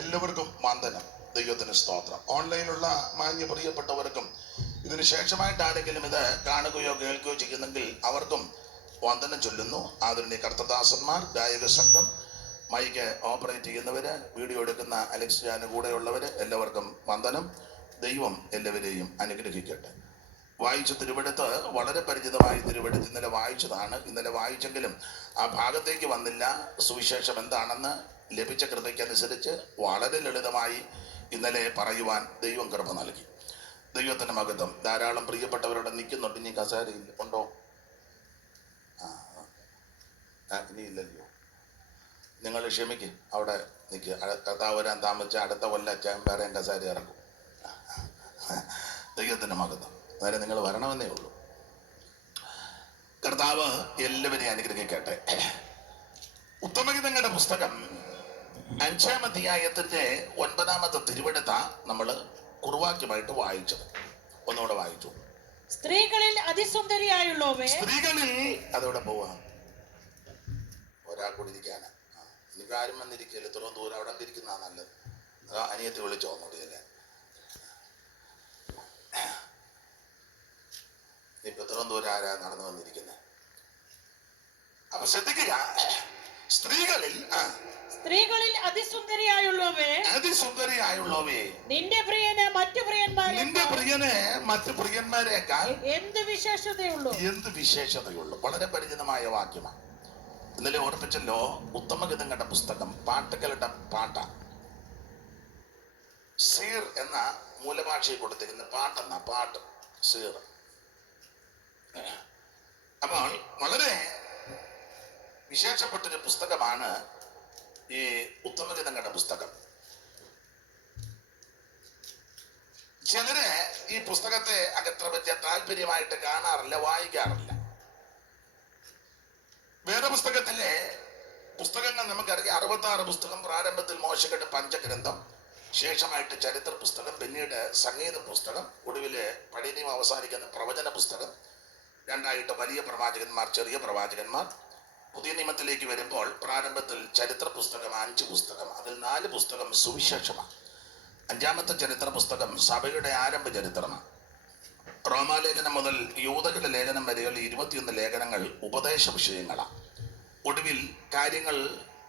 എല്ലാവർക്കും വന്ദനം. ദൈവത്തിന് സ്തോത്രം. ഓൺലൈനിലുള്ള മാന്യ പ്രിയപ്പെട്ടവർക്കും ഇതിനു ശേഷമായിട്ട് ആരെങ്കിലും ഇത് കാണുകയോ കേൾക്കുകയോ ചെയ്യുന്നെങ്കിൽ അവർക്കും വന്ദനം ചൊല്ലുന്നു. ആദരണീയ കർത്തദാസന്മാർ, ഗായക സംഘം, മൈക്ക് ഓപ്പറേറ്റ് ചെയ്യുന്നവര്, വീഡിയോ എടുക്കുന്ന അലക്സിയാന് കൂടെയുള്ളവര്, എല്ലാവർക്കും വന്ദനം. ദൈവം എല്ലാവരെയും അനുഗ്രഹിക്കട്ടെ. വായിച്ച തിരുവെടുത്ത് വളരെ പരിചിതമായ തിരുവെടുത്ത് ഇന്നലെ വായിച്ചതാണ്. ഇന്നലെ വായിച്ചെങ്കിലും ആ ഭാഗത്തേക്ക് വന്നില്ല. സുവിശേഷം എന്താണെന്ന് ലഭിച്ച കൃപയ്ക്കനുസരിച്ച് വളരെ ലളിതമായി ഇന്നലെ പറയുവാൻ ദൈവം കൃപ നൽകി. ദൈവത്തിന് മഹത്വം. ധാരാളം പ്രിയപ്പെട്ടവരോട് നിൽക്കുന്നുണ്ട്. ഇനി കസേരയില്ല ഉണ്ടോ? ഇനി ഇല്ലല്ലോ. നിങ്ങൾ ക്ഷമിക്കും, അവിടെ നിൽക്കുക. കർത്താവ് വരാൻ താമസിച്ച അടുത്ത കൊല്ലം വേറെ കസേര ഇറക്കും. ദൈവത്തിന് മഹത്വം. നേരെ നിങ്ങൾ വരണമെന്നേ ഉള്ളൂ. കർത്താവ് എല്ലാവരെയും അനുഗ്രഹിക്കട്ടെ. ഉത്തമഗീതങ്ങളുടെ പുസ്തകം 5-ാം അധ്യായത്തിന്റെ 9-ാമത്തെ തിരുവെടുത്ത നമ്മൾ കുറുവാക്യമായിട്ട് വായിച്ചത്. ഒന്നുകൂടെ വായിച്ചു. സ്ത്രീകളിൽ അതിസുന്ദരിയായുള്ളവേ. സ്ത്രീകളിൽ അതോടെ പോവാ. ഒരാൾ കൂടി ഇരിക്കാനാ. എനിക്ക് ആരും വന്നിരിക്കല്ലോ. ഇത്രയും ദൂരം അവിടെ ഇരിക്കുന്ന നല്ലത്. അനിയത്തി വിളിച്ചോ നോടിയല്ലേ. ഇപ്പൊ ഇത്രയും ദൂരം ആരാ നടന്നു വന്നിരിക്കുന്നത്? അപ്പൊ ശ്രദ്ധിക്കുക. സ്ത്രീകളിൽ അതിസുന്ദരിയായുള്ളവേ നിന്റെ പ്രിയന് മറ്റു പ്രിയന്മാരെക്കാൾ എന്ത് വിശേഷതയുള്ളൂ. വളരെ പരിചിതമായ വാക്യമാണ്. ഇന്നലെ ഓർപ്പിച്ചല്ലോ. ഉത്തമഗീതങ്ങളുടെ പുസ്തകം പാട്ടുകളുടെ പാട്ട. സീർ എന്ന മൂലഭാഷയിൽ കൊടുത്തിരുന്ന പാട്ടെന്ന പാട്ട് സീർ. അപ്പോൾ വളരെ വിശേഷപ്പെട്ടൊരു പുസ്തകമാണ് ഈ ഉത്തമഗീതങ്ങളുടെ പുസ്തകം. ചിലര് ഈ പുസ്തകത്തെ അകത്ര പറ്റിയ താല്പര്യമായിട്ട് കാണാറില്ല, വായിക്കാറില്ല. വേദപുസ്തകത്തിലെ പുസ്തകങ്ങൾ നമുക്കറിയാം. 66 പുസ്തകം. പ്രാരംഭത്തിൽ മോശയുടെ പഞ്ചഗ്രന്ഥം, ശേഷമായിട്ട് ചരിത്ര പുസ്തകം, പിന്നീട് സംഗീത പുസ്തകം, ഒടുവില് പഴയ നിയമം അവസാനിക്കുന്ന പ്രവചന പുസ്തകം, രണ്ടായിട്ട് വലിയ പ്രവാചകന്മാർ, ചെറിയ പ്രവാചകന്മാർ. പുതിയ നിയമത്തിലേക്ക് വരുമ്പോൾ പ്രാരംഭത്തിൽ ചരിത്ര പുസ്തകം 5 പുസ്തകം, അതിൽ 4 പുസ്തകം സുവിശേഷമാണ്. 5-ാമത്തെ ചരിത്ര പുസ്തകം സഭയുടെ ആരംഭ ചരിത്രമാണ്. റോമാലേഖനം മുതൽ യൂദകളുടെ ലേഖനം വരെയുള്ള 21 ലേഖനങ്ങൾ ഉപദേശ വിഷയങ്ങളാണ്. ഒടുവിൽ കാര്യങ്ങൾ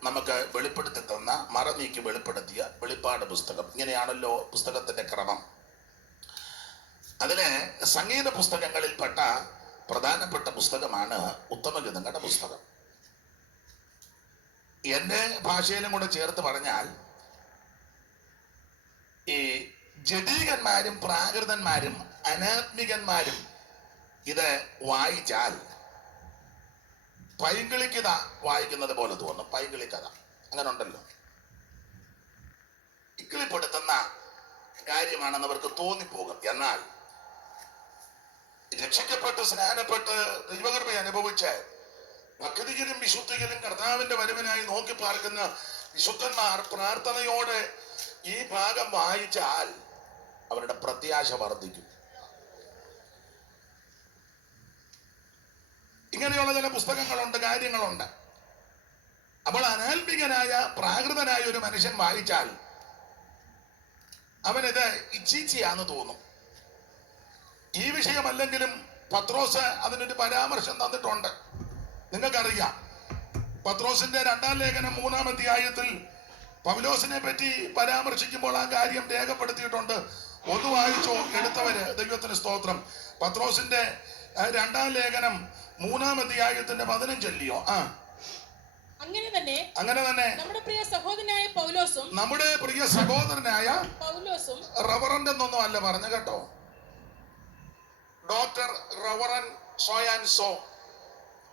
നമുക്ക് വെളിപ്പെടുത്തി തന്ന, മറനീക്കി വെളിപ്പെടുത്തിയ വെളിപ്പാട് പുസ്തകം. ഇങ്ങനെയാണല്ലോ പുസ്തകത്തിന്റെ ക്രമം. അതിലെ സംഗീത പുസ്തകങ്ങളിൽപ്പെട്ട പ്രധാനപ്പെട്ട പുസ്തകമാണ് ഉത്തമഗീതങ്ങളുടെ പുസ്തകം. എൻ്റെ ഭാഷയിലും കൂടെ ചേർത്ത് പറഞ്ഞാൽ ഈ ജഡീകന്മാരും പ്രാകൃതന്മാരും അനാത്മികന്മാരും ഇത് വായിച്ചാൽ പൈങ്കിളിക്കഥ വായിക്കുന്നത് പോലെ തോന്നും. പൈങ്കിളിക്കഥ അങ്ങനെ ഉണ്ടല്ലോ. ഇക്കിളിപ്പെടുത്തുന്ന കാര്യമാണെന്ന് അവർക്ക് തോന്നിപ്പോകും. എന്നാൽ രക്ഷിക്കപ്പെട്ട് സ്നാനപ്പെട്ട് ദൈവകൃപ അനുഭവിച്ച് ഭക്തിയിലും വിശുദ്ധിയിലും കർത്താവിന്റെ വരവിനായി നോക്കി പാർക്കുന്ന വിശുദ്ധന്മാർ പ്രാർത്ഥനയോടെ ഈ ഭാഗം വായിച്ചാൽ അവരുടെ പ്രത്യാശ വർദ്ധിക്കും. ഇങ്ങനെയുള്ള ചില പുസ്തകങ്ങളുണ്ട്, കാര്യങ്ങളുണ്ട്. അപ്പോൾ അനാത്മികനായ പ്രാകൃതനായ ഒരു മനുഷ്യൻ വായിച്ചാൽ അവനിത് ഇച്ചീച്ചിയാന്ന് തോന്നും. ഈ വിഷയമല്ലെങ്കിലും പത്രോസ് അതിനൊരു പരാമർശം തന്നിട്ടുണ്ട്. നിങ്ങൾക്കറിയാം, പത്രോസിന്റെ 2-ാം ലേഖനം 3-ാം അധ്യായത്തിൽ പൗലോസിനെ പറ്റി പരാമർശിക്കുമ്പോൾ ആ കാര്യം രേഖപ്പെടുത്തിയിട്ടുണ്ട്. ഒന്ന് വായിച്ചോ എടുത്തവര്. ദൈവത്തിന് സ്തോത്രം. പത്രോസിന്റെ 2-ാം ലേഖനം 3-ാം അധ്യായത്തിന്റെ 15 ചൊല്ലിയോ? അങ്ങനെ തന്നെ നമ്മുടെ പ്രിയ സഹോദരനായ പൗലോസും റവറന്റ് എന്നൊന്നും അല്ല പറഞ്ഞു കേട്ടോ. Doctor reverend so and so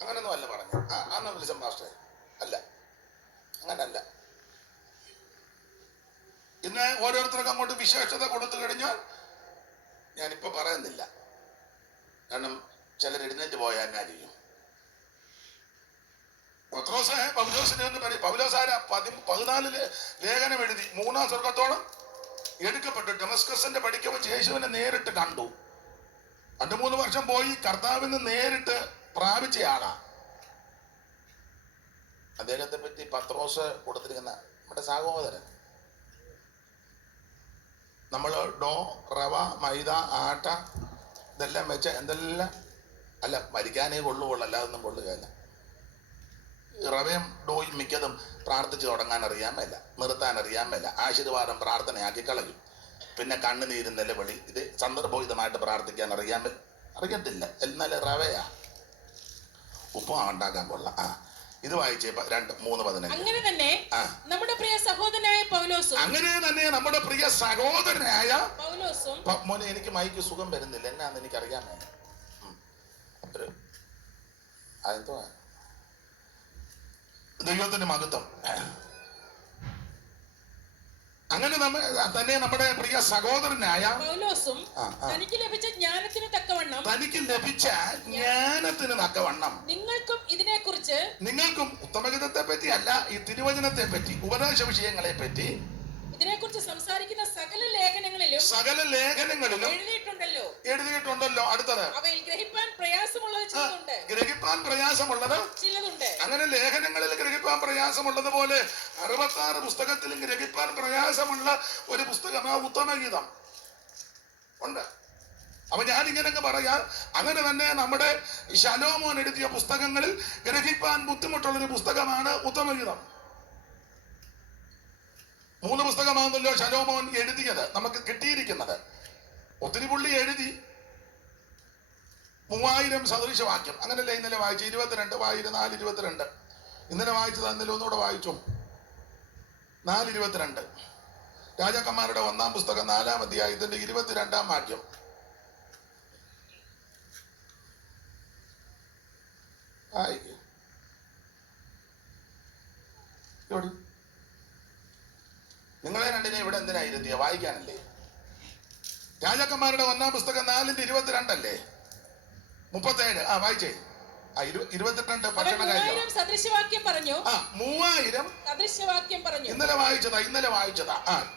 അങ്ങനൊന്നും അല്ല പറഞ്ഞു. അന്ന് വിളിച്ച മാസ്റ്റർ അല്ല, അങ്ങനല്ല. ഇന്ന് ഓരോരുത്തർക്കും അങ്ങോട്ട് വിശേഷത കൊടുത്തു കഴിഞ്ഞാൽ ഞാനിപ്പോ പറയുന്നില്ല. കാരണം ചിലർ എഴുന്നേറ്റ് പോയാൽ എന്നാ ചെയ്യും? പൗലോസിനെ ഒന്ന് പറയും. പൗലോസ് ആരാ? 14 ലേഖനം എഴുതി 3-ാം സ്വർഗത്തോളം എടുക്കപ്പെട്ടു. ഡമസ്കസിന്റെ പടിക്ക് വെച്ച് യേശുവിനെ നേരിട്ട് കണ്ടു. 2-3 വർഷം പോയി കർത്താവിന് നേരിട്ട് പ്രാപിച്ചയാളാ. അദ്ദേഹത്തെ പറ്റി പത്രോസ് കൊടുത്തിരിക്കുന്ന നമ്മുടെ സഹോദരൻ നമ്മൾ ഡോ, റവ, മൈദ, ആട്ട ഇതെല്ലാം വെച്ച് എന്തെല്ലാം അല്ല മരിക്കാനേ കൊള്ളുകൊള്ളു, അല്ലാതൊന്നും കൊള്ളുകയല്ല. റവയും ഡോയും മിക്കതും പ്രാർത്ഥിച്ച് തുടങ്ങാൻ അറിയാൻ മേല, നിർത്താൻ അറിയാൻ മേല, ആശീർവാദം പ്രാർത്ഥനയാക്കി കളയും. പിന്നെ കണ്ണുനീരും നിലവിളി, ഇത് സന്ദർഭോചിതമായിട്ട് പ്രാർത്ഥിക്കാൻ അറിയത്തില്ല. എന്നാലും റവയാ ഉപ്പും ഉണ്ടാക്കാൻ കൊള്ളാം. ഇത് വായിച്ചേ 2:3-15. അങ്ങനെ തന്നെ നമ്മുടെ പ്രിയ സഹോദരനായ പൗലോസും മോനെ എനിക്ക് മൈക്ക് സുഖം വരുന്നില്ല, എന്നാന്ന് എനിക്കറിയാൻ മേല. അതെന്തോ ദൈവത്തിന്റെ മഹത്വം. അങ്ങനെ തന്നെ നമ്മുടെ പ്രിയ സഹോദരനായ പൗലോസും തനിക്ക് ലഭിച്ച ജ്ഞാനത്തിന് തക്കവണ്ണം നിങ്ങൾക്കും ഉത്തമഗീതത്തെ പറ്റി അല്ല, ഈ തിരുവചനത്തെ പറ്റി, ഉപദേശ വിഷയങ്ങളെ പറ്റി ഇതിനെക്കുറിച്ച് സംസാരിക്കുന്ന സകല ലേഖനങ്ങളിലും എഴുതിയിട്ടുണ്ടല്ലോ. അടുത്തത് അവയിൽ ഗ്രഹിപ്പാൻ പ്രയാസമുള്ളത് ചിലതുണ്ട്. അങ്ങനെ ലേഖനങ്ങളിൽ ഗ്രഹിപ്പാൻ പ്രയാസമുള്ളത് പോലെ 66 പുസ്തകത്തിലും ഗ്രഹിപ്പാൻ പ്രയാസമുള്ള ഒരു പുസ്തകമാ ഉത്തമഗീതം ഉണ്ട്. അപ്പൊ ഞാനിങ്ങനെയൊക്കെ പറയാം. അങ്ങനെ തന്നെ നമ്മുടെ ശലോമോൻ എഴുതിയ പുസ്തകങ്ങളിൽ ഗ്രഹിപ്പാൻ ബുദ്ധിമുട്ടുള്ളൊരു പുസ്തകമാണ് ഉത്തമഗീതം. 3 പുസ്തകമാണല്ലോ ശലോമോൻ എഴുതിയത്, നമുക്ക് കിട്ടിയിരിക്കുന്നത്. ഒത്തിരി പുള്ളി എഴുതി 3000 സദൃശവാക്യം. അങ്ങനല്ലേ ഇന്നലെ വായിച്ചു 22 4:22. ഇന്നലെ വായിച്ചത് ഇന്നലെ ഒന്നുകൂടെ വായിച്ചു 4:22. രാജാക്കന്മാരുടെ 1-ാം പുസ്തകം 4-ാം അധ്യായത്തിന്റെ 22-ാം വാക്യം. നിങ്ങളെ രണ്ടിനെ ഇവിടെ എന്തിനാ ഇരുത്തിയ? വായിക്കാനല്ലേ? രാജാക്കന്മാരുടെ 1-ാം പുസ്തകം 4:22 അല്ലേ? 37. വായിച്ചേ. 22 ഭക്ഷണ കാര്യം. 3000 സദൃശവാക്യം പറഞ്ഞു. 3000 സദൃശവാക്യം പറഞ്ഞു. ഇന്നലെ വായിച്ചതാ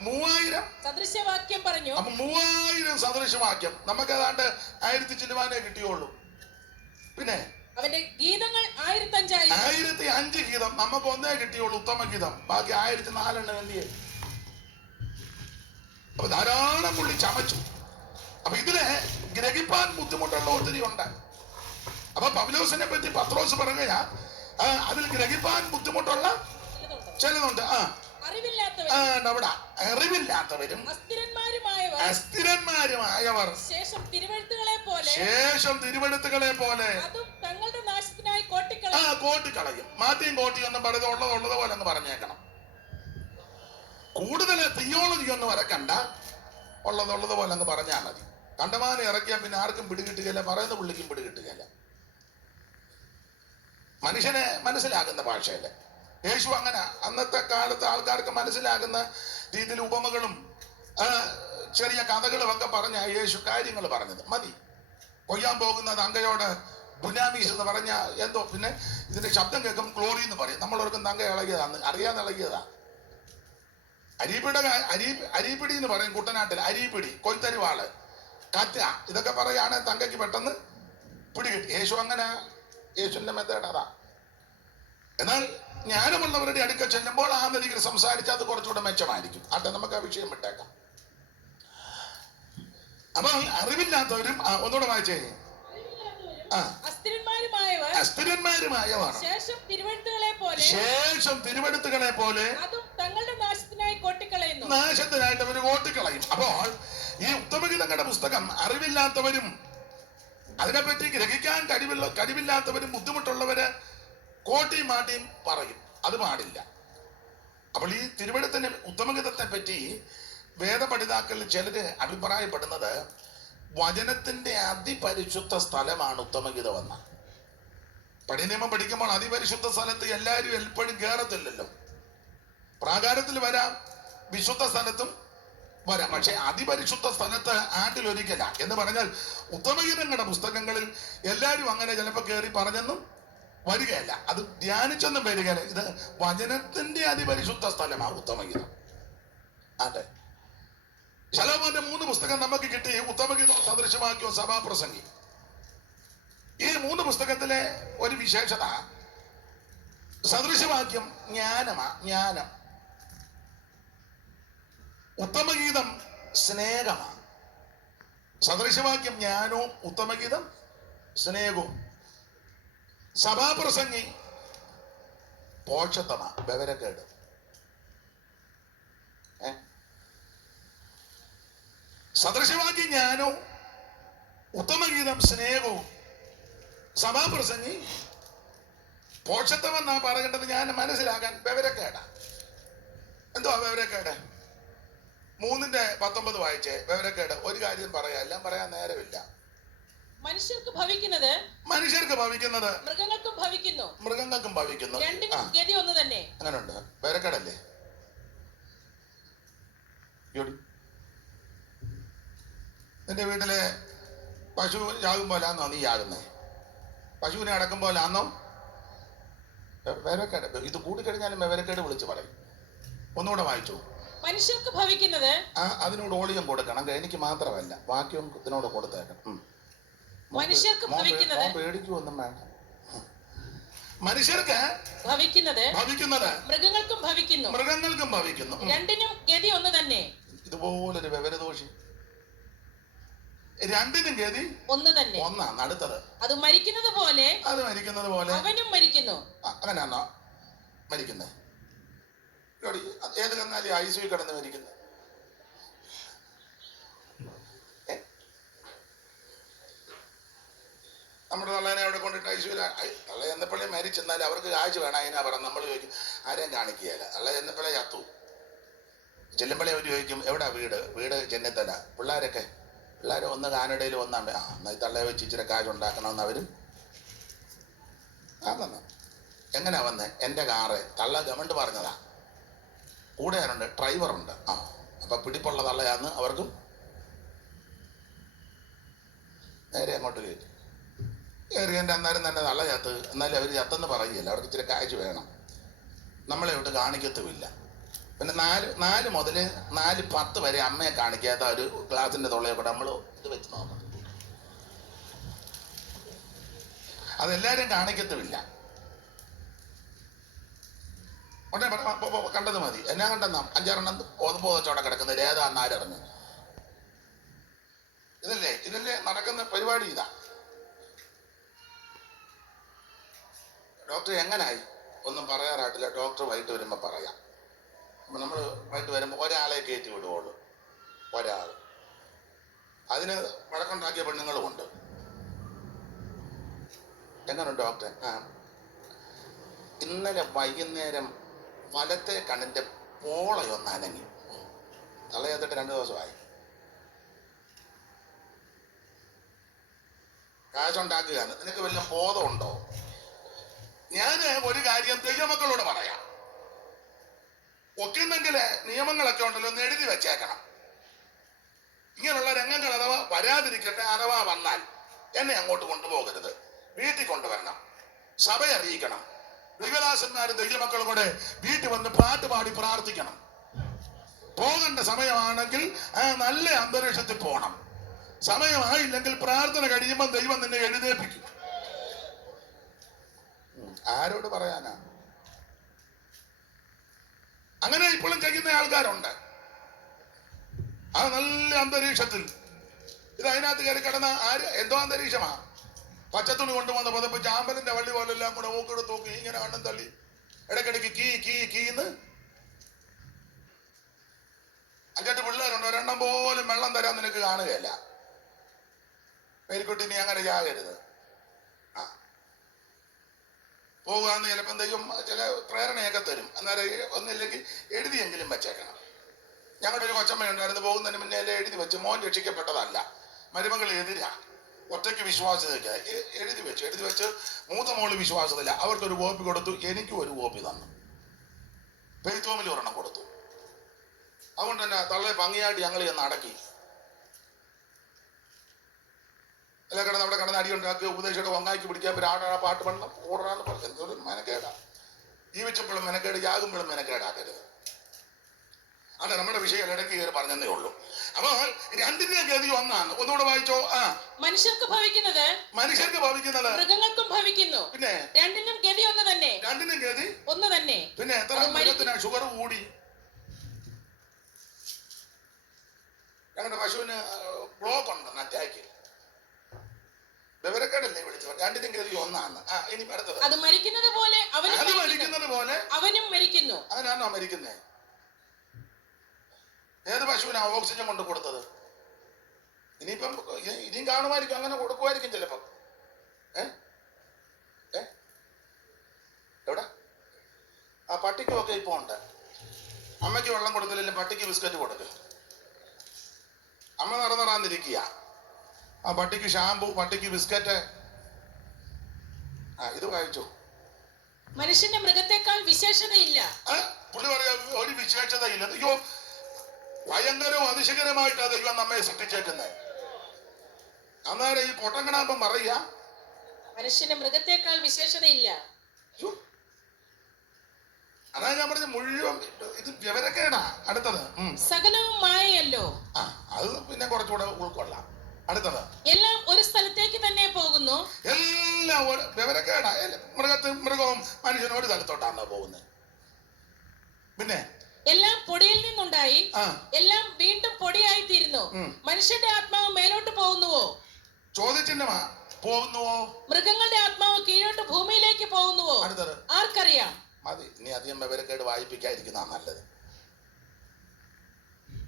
3000 സദൃശവാക്യം പറഞ്ഞു. അപ്പൊ 3000 സദൃശവാക്യം നമുക്ക് ഏതാണ്ട് 1000 ചില്ലുവാനേ കിട്ടിയുള്ളൂ. പിന്നെ അവന്റെ ഗീതങ്ങൾ 1005 ഗീതം നമുക്ക് ഒന്നേ കിട്ടിയുള്ളൂ, ഉത്തമ ഗീതം. ബാക്കി 1004 എന്തിയെ? അപ്പൊ ധാരാളം പുള്ളി ചമച്ചു. അപ്പൊ ഇതില് ഗ്രഹിപ്പാൻ ബുദ്ധിമുട്ടുള്ള ഒത്തിരി ഉണ്ട്. അപ്പൊ പൗലോസിനെ പറ്റി പത്രോസ് പറയുകയാ, അതിൽ ഗ്രഹിപ്പാൻ ബുദ്ധിമുട്ടുള്ള ചിലതുണ്ട്. അറിവില്ലാത്തവരും അസ്ഥിരന്മാരുമായവർ ശേഷം തിരുവെഴുത്തുകളെ പോലെ തങ്ങളുടെ നാശത്തിനായി കോട്ടിക്കളയും. മാറ്റിയും കോട്ടിയൊന്നും പറയുന്നത് ഉള്ളത് പോലെ അങ്ങ് പറഞ്ഞേക്കണം. കൂടുതൽ തിയോളജി ഒന്നും ഇറക്കണ്ട, ഉള്ളത് പോലെ അങ്ങ് പറഞ്ഞാൽ മതി. കണ്ടമാനം ഇറക്കിയാൽ പിന്നെ ആർക്കും പിടികിട്ടുകയില്ല, പറയുന്ന പുള്ളിക്കും പിടികിട്ടുകയില്ല. മനുഷ്യനെ മനസ്സിലാകുന്ന ഭാഷയില് യേശു അങ്ങനെ അന്നത്തെ കാലത്ത് ആൾക്കാർക്ക് മനസ്സിലാകുന്ന രീതിയിൽ ഉപമകളും ചെറിയ കഥകളും ഒക്കെ പറഞ്ഞ യേശു കാര്യങ്ങൾ പറഞ്ഞത് മതി. കൊയ്യാൻ പോകുന്നത് അങ്കയോട് ബുനാമീസ് എന്ന് പറഞ്ഞ എന്തോ, പിന്നെ ഇതിന്റെ ശബ്ദം കേൾക്കും ക്ലോറി എന്ന് പറയും. നമ്മളോർക്കും തങ്ക ഇളകിയതാന്ന്, അറിയാതെ ഇളകിയതാ. അരീപ്പിടി എന്ന് പറയും കുട്ടനാട്ടിൽ. അരീപ്പിടി, കൊയ്ത്തരിവാള്, കറ്റ, ഇതൊക്കെ പറയാണ് തങ്കയ്ക്ക് പെട്ടെന്ന് പിടികിട്ടി. യേശു അങ്ങനെ, യേശുവിന്റെ മെത്തേഡ് അതാ. എന്നാൽ ജ്ഞാനമുള്ളവരുടെ അടുക്ക ചെല്ലുമ്പോൾ ആ നിലയിൽ സംസാരിച്ചാൽ അത് കുറച്ചുകൂടെ മെച്ചമായിരിക്കും. ആട്ടെ, നമുക്ക് ആ വിഷയം വിട്ടേക്കാം. അപ്പൊ അറിവില്ലാത്തവരും ഒന്നുകൂടെ വായിച്ചേ. അസ്ഥിരന്മാരുമായവർ ശേഷം തിരുവെഴുത്തുകളെ പോലെ നാശത്തിനായിട്ട് അവർ കോട്ടിക്കളയും. അപ്പോൾ ഈ ഉത്തമഗീതങ്ങളുടെ പുസ്തകം അറിവില്ലാത്തവരും അതിനെപ്പറ്റി ഗ്രഹിക്കാൻ കഴിവില്ലാത്തവരും ബുദ്ധിമുട്ടുള്ളവര് കോട്ടിയും മാട്ടിയും പറയും. അത് പാടില്ല. അപ്പോൾ ഈ തിരുവെഴുത്തിന്റെ ഉത്തമഗീതത്തെ പറ്റി വേദപഠിതാക്കളിൽ ചിലര് അഭിപ്രായപ്പെടുന്നത് വചനത്തിന്റെ അതിപരിശുദ്ധ സ്ഥലമാണ് ഉത്തമഗീതം എന്ന. പടിനിയമം പഠിക്കുമ്പോൾ അതിപരിശുദ്ധ സ്ഥലത്ത് എല്ലാവരും എപ്പോഴും കയറത്തില്ലല്ലോ. പ്രാകാരത്തിൽ വരാം, വിശുദ്ധ സ്ഥലത്തും വരാം, പക്ഷെ അതിപരിശുദ്ധ സ്ഥലത്ത് ആണ്ടിലൊരിക്കല എന്ന് പറഞ്ഞാൽ ഉത്തമഗീതങ്ങളുടെ പുസ്തകങ്ങളിൽ എല്ലാവരും അങ്ങനെ ചിലപ്പോൾ കയറി പറഞ്ഞെന്നും വരികയല്ല, അത് ധ്യാനിച്ചെന്നും വരികയല്ല. ഇത് വചനത്തിന്റെ അതിപരിശുദ്ധ സ്ഥലമാണ് ഉത്തമഗീതം. അതെ, ശലോമോന്റെ 3 പുസ്തകം നമുക്ക് കിട്ടി. ഉത്തമഗീതം, സദൃശവാക്യവും സഭാപ്രസംഗി. ഈ 3 പുസ്തകത്തിലെ ഒരു വിശേഷത, സദൃശവാക്യം ജ്ഞാനം, ഉത്തമഗീതം സ്നേഹമാണ്. സദൃശവാക്യം ജ്ഞാനവും ഉത്തമഗീതം സ്നേഹവും. സഭാപ്രസംഗി പോഷത്തമ ബവരക്കേട്. സദൃശവാക്യം ജ്ഞാനവും ഉത്തമഗീതം സ്നേഹവും. സഭാപ്രസംഗി പോഷത്വമെന്നാ പറയേണ്ടത്. ഞാൻ മനസ്സിലാക്കാൻ ബവരക്കേടാ. എന്തുവാ ബവരക്കേട്? 3:19 വായിച്ചേ. ബവരക്കേട് ഒരു കാര്യം പറയാം, എല്ലാം പറയാൻ നേരമില്ല. മനുഷ്യർക്ക് ഭവിക്കുന്നത് മൃഗങ്ങൾക്കും ഭവിക്കുന്നു. രണ്ടിനും ഗതി ഒന്ന് തന്നെ. അങ്ങനുണ്ട്. ബവരക്കേടല്ലേ? നിന്റെ വീട്ടിലെ പശു യാകുമ്പോലാന്നോ നീ യാകുന്നേ? പശുവിനെ അടക്കുമ്പോലാന്നോ? ബവരക്കേട്. ഇത് കൂടിക്കഴിഞ്ഞാലും ബവരക്കേട് വിളിച്ച് പറയും. ഒന്നുകൂടെ വായിച്ചു. മനുഷ്യർക്ക് ഭവിക്കുന്നത്. അതിനോട് ഓളിയം കൊടുക്കണം. എനിക്ക് മാത്രമല്ല, ബാക്കിയും ഇതിനോട് കൊടുത്തേക്കണം. മനുഷ്യർക്ക് ഭവിക്കുന്നത്. പേടിക്കൊന്നും വേണ്ട. മനുഷ്യർക്ക് ഭവിക്കുന്നത് മൃഗങ്ങൾക്കും ഭവിക്കുന്നു. രണ്ടിനും ഗതി ഒന്ന് തന്നെ. ഇതുപോലൊരു വിവരദോഷി. രണ്ടിനും ഗതി ഒന്നാണ്. അടുത്തത് അത് മരിക്കുന്നത് പോലെ അവനും മരിക്കുന്നു. അങ്ങനെയാണോ മരിക്കുന്നത്? ഏത് കന്നാലി ഐസിയു കിടന്ന് മരിക്കുന്നത്? നമ്മുടെ തള്ളേനെ അവിടെ കൊണ്ടിട്ട് ഐസിയുല. തള്ള എന്നപ്പള്ളി മരിച്ചെന്നാൽ അവർക്ക് കാഴ്ച വേണം. അതിനാ പറഞ്ഞ നമ്മൾ ചോദിക്കും, ആരെയും കാണിക്കുകയല്ല. തള്ള എന്നപ്പള്ളി ചത്തു. ചെല്ലുമ്പള്ളി അവർ ചോദിക്കും, എവിടാ വീട് ചെന്നൈത്തല. പിള്ളേർ ഒന്ന് കാനഡയിൽ ഒന്നാണ്ട് എന്നാൽ തള്ളയെ വെച്ച് ഇച്ചിരി കാശ് ഉണ്ടാക്കണമെന്ന് അവരും എങ്ങനെയാ വന്നേ? എൻ്റെ കാറ് തള്ള ഗവൺമെന്റ് പറഞ്ഞതാ. കൂടെ ആരുണ്ട്? ഡ്രൈവറുണ്ട്. അപ്പൊ പിടിപ്പുള്ള തള്ളയാന്ന് അവർക്കും നേരെ അങ്ങോട്ട് കയറ്റി കയറിയതിൻ്റെ അന്നേരം തന്നെ തള്ള ചത്ത്. എന്നാലും അവർ ചത്തെന്ന് പറയുകയില്ല, അവർക്ക് ഇച്ചിരി കാശ് വേണം. നമ്മളെ വിട്ട് കാണിക്കത്തുമില്ല. പിന്നെ 4 മുതൽ 4:10 വരെ അമ്മയെ കാണിക്കാത്ത ഒരു ഗ്ലാസിന്റെ തൊള്ളയെ കൂടെ നമ്മൾ ഇത് വെച്ച് നോക്കണം. അതെല്ലാവരും കാണിക്കത്തുമില്ല. ഉടനെ കണ്ടത് മതി. എന്നാ കണ്ടെന്നാ 5-6 ഓതുമ്പോച്ചോടെ കിടക്കുന്നത് ഏതാന്ന് ആരറിഞ്ഞു? ഇതല്ലേ നടക്കുന്ന പരിപാടി. ഇതാ ഡോക്ടർ എങ്ങനായി ഒന്നും പറയാറായിട്ടില്ല. ഡോക്ടർ വൈകിട്ട് വരുമ്പോൾ പറയാം. അപ്പം നമ്മൾ വൈകിട്ട് വരുമ്പോൾ ഒരാളെ കയറ്റി വിടുവുള്ളൂ. ഒരാൾ. അതിന് വഴക്കുണ്ടാക്കിയ പെണ്ണുങ്ങളുമുണ്ട്. എങ്ങനെയുണ്ട് ഡോക്ടർ? ഇന്നലെ വൈകുന്നേരം വലത്തെ കണ്ണിൻ്റെ പോളയൊന്നനങ്ങി. തള്ളയത്തിട്ട് 2 ദിവസമായി. കാശുണ്ടാക്കുകയാണ്. നിനക്ക് വല്ല ബോധമുണ്ടോ? ഞാൻ ഒരു കാര്യം ദൈവമക്കളോട് പറയാം. ഒക്കെയുണ്ടെങ്കിൽ നിയമങ്ങളൊക്കെ ഉണ്ടല്ലോ, ഒന്ന് എഴുതി വെച്ചേക്കണം. ഇങ്ങനെയുള്ള രംഗങ്ങൾ അഥവാ വരാതിരിക്കട്ടെ. അഥവാ വന്നാൽ എന്നെ അങ്ങോട്ട് കൊണ്ടുപോകരുത്, വീട്ടിൽ കൊണ്ടുവരണം, സഭ അറിയിക്കണം. ദൈവദാസന്മാരും ദൈവമക്കളും കൂടെ വീട്ടിൽ വന്ന് പാട്ട് പാടി പ്രാർത്ഥിക്കണം. പോകേണ്ട സമയമാണെങ്കിൽ നല്ല അന്തരീക്ഷത്തിൽ പോകണം. സമയമായില്ലെങ്കിൽ പ്രാർത്ഥന കഴിയുമ്പോൾ ദൈവം നിന്നെ എഴുന്നേൽപ്പിക്കും. ആരോട് പറയാനാ? അങ്ങനെ ഇപ്പോഴും ചെയ്യുന്ന ആൾക്കാരുണ്ട്. ആ നല്ല അന്തരീക്ഷത്തിൽ ഇത് അതിനകത്ത് കയറി കിടന്ന എന്തോ അന്തരീക്ഷമാ. പച്ചത്തുണി കൊണ്ടുവന്ന് പതപ്പിച്ച് ആമ്പലിന്റെ വള്ളി പോലെല്ലാം കൂടെ മൂക്കിട് തൂക്കി ഇങ്ങനെ കണ്ണും തള്ളി ഇടയ്ക്കിടയ്ക്ക് കീന്ന് 5-8 പിള്ളേരുണ്ടോ, 2 പോലും വെള്ളം തരാൻ നിനക്ക് കാണുകയല്ല. പേരിക്കുട്ടി നീ അങ്ങനെ ചാകരുത്. പോകാന്ന് ചിലപ്പോൾ എന്തെങ്കിലും ചില പ്രേരണയൊക്കെ തരും. അന്നേരം ഒന്നില്ലെങ്കിൽ എഴുതിയെങ്കിലും വെച്ചേക്കണം. ഞങ്ങളുടെ ഒരു കൊച്ചമ്മയുണ്ടായിരുന്നു. പോകുന്നതിന് മുന്നേ എല്ലാം എഴുതി വെച്ച്. മോൻ രക്ഷിക്കപ്പെട്ടതല്ല, മരുമകൾ എതിരാ, ഒറ്റയ്ക്ക് വിശ്വാസതയ്ക്ക് എഴുതി വെച്ച് മൂത്ത മോള് വിശ്വാസത്തില്ല. അവർക്കൊരു കോപ്പി കൊടുത്തു, എനിക്കും ഒരു കോപ്പി തന്നു. പെരിത്തോമിൽ 1 കൊടുത്തു. അതുകൊണ്ട് തന്നെ തള്ളെ ഭംഗിയായിട്ട് ഞങ്ങൾ ചെന്ന് അടക്കി. എല്ലാം കിടന്ന് അവിടെ കിടന്ന് അടിയുണ്ടാക്കി ഉപദേശിയുടെ ഒന്നാക്കി പിടിക്കാൻ ആടാ പാട്ട് പണം ഓടാന്ന് പറഞ്ഞു. എന്തൊരു മെനക്കേടാ. ജീവിച്ചപ്പോഴും മെനക്കേട്, യാകുമ്പോഴും മെനക്കേടാക്കരുത്. അതെ, നമ്മുടെ വിഷയം ഇടയ്ക്ക് കയറി പറഞ്ഞതേ ഉള്ളൂ. അപ്പോൾ 2ന്റെ ഗതി ഒന്നാണ്. ഒന്നുകൂടെ വായിച്ചോ. മനുഷ്യർക്ക് ഭവിക്കുന്നത് മൃഗങ്ങൾക്കും ഭവിക്കുന്നു. പിന്നെ 2നും ഗതി ഒന്ന് തന്നെ. പിന്നെ എത്ര മൃഗത്തിനാ ഷുഗർ കൂടി? പശുവിന് ബ്ലോക്ക് ഉണ്ടെന്ന് അറ്റാക്ക്. വിവരക്കേടല്ലേ വിളിച്ചു, രണ്ടിനും കയറി ഒന്നാണ്. ഇനി അടുത്തത്. അത് മരിക്കുന്നത് പോലെ മരിക്കുന്നത് പോലെ അവനും മരിക്കുന്നു. അതിനാണോ മരിക്കുന്നേ? ഏത് പശുവിനാ ഓക്സിജൻ കൊണ്ട് കൊടുത്തത്? ഇനിയിപ്പം ഇനിയും കാണുമായിരിക്കും, അങ്ങനെ കൊടുക്കുമായിരിക്കും ചിലപ്പം. എവിടെ ആ പട്ടിക്കും ഒക്കെ ഇപ്പൊ ഉണ്ട്. അമ്മയ്ക്ക് വെള്ളം കൊടുത്തില്ലെങ്കിൽ പട്ടിക്ക് ബിസ്ക്കറ്റ് കൊടുക്കുക. അമ്മ നടന്നിരിക്കുക, ആ പട്ടിക്ക് ഷാമ്പു, പട്ടിക്ക് ബിസ്ക്കറ്റ്. ഇത് വായിച്ചു. മനുഷ്യന്റെ മൃഗത്തെക്കാൾ വിശേഷതയില്ല. പുള്ളി പറയാ ഒരു വിശേഷതയില്ല. അയ്യോ, ഭയങ്കരവും അതിശയകരമായിട്ടാ ദൈവം നമ്മെ സൃഷ്ടിച്ചേക്കുന്നത്. അന്നേരം ഈ പൊട്ടങ്കണാപ്പം പറയാ മനുഷ്യന്റെ മൃഗത്തെക്കാൾ വിശേഷതയില്ല. അതാ ഞാൻ പറഞ്ഞ മുഴുവൻ ഇത് വിവരക്കേടാ. അടുത്തത്. സകലവും മായയല്ലോ. അത് പിന്നെ കുറച്ചുകൂടെ ഉൾക്കൊള്ളാം. അടുത്തത്. എല്ലാം ഒരു സ്ഥലത്തേക്ക് തന്നെ പോകുന്നു. എല്ലാം വിവരക്കേടാ. മൃഗവും മനുഷ്യനും ഒരു സ്ഥലത്തോട്ടാണോ പോകുന്നത്? പിന്നെ എല്ലാം പൊടിയിൽ നിന്നുണ്ടായി, എല്ലാം വീണ്ടും പൊടിയായി തീരുന്നു. മനുഷ്യന്റെ ആത്മാവ് മേലോട്ട് പോകുന്നുവോ? ചോദ്യചിഹ്നമാ. പോകുന്നുവോ? മൃഗങ്ങളുടെ ആത്മാവ് കീഴോട്ട് ഭൂമിയിലേക്ക് പോകുന്നുവോ? അടുത്തത്. ആർക്കറിയാം? മതി, ഇനി അധികം വിവരക്കേട് വായിപ്പിക്കാതിരിക്കുന്ന നല്ലത്.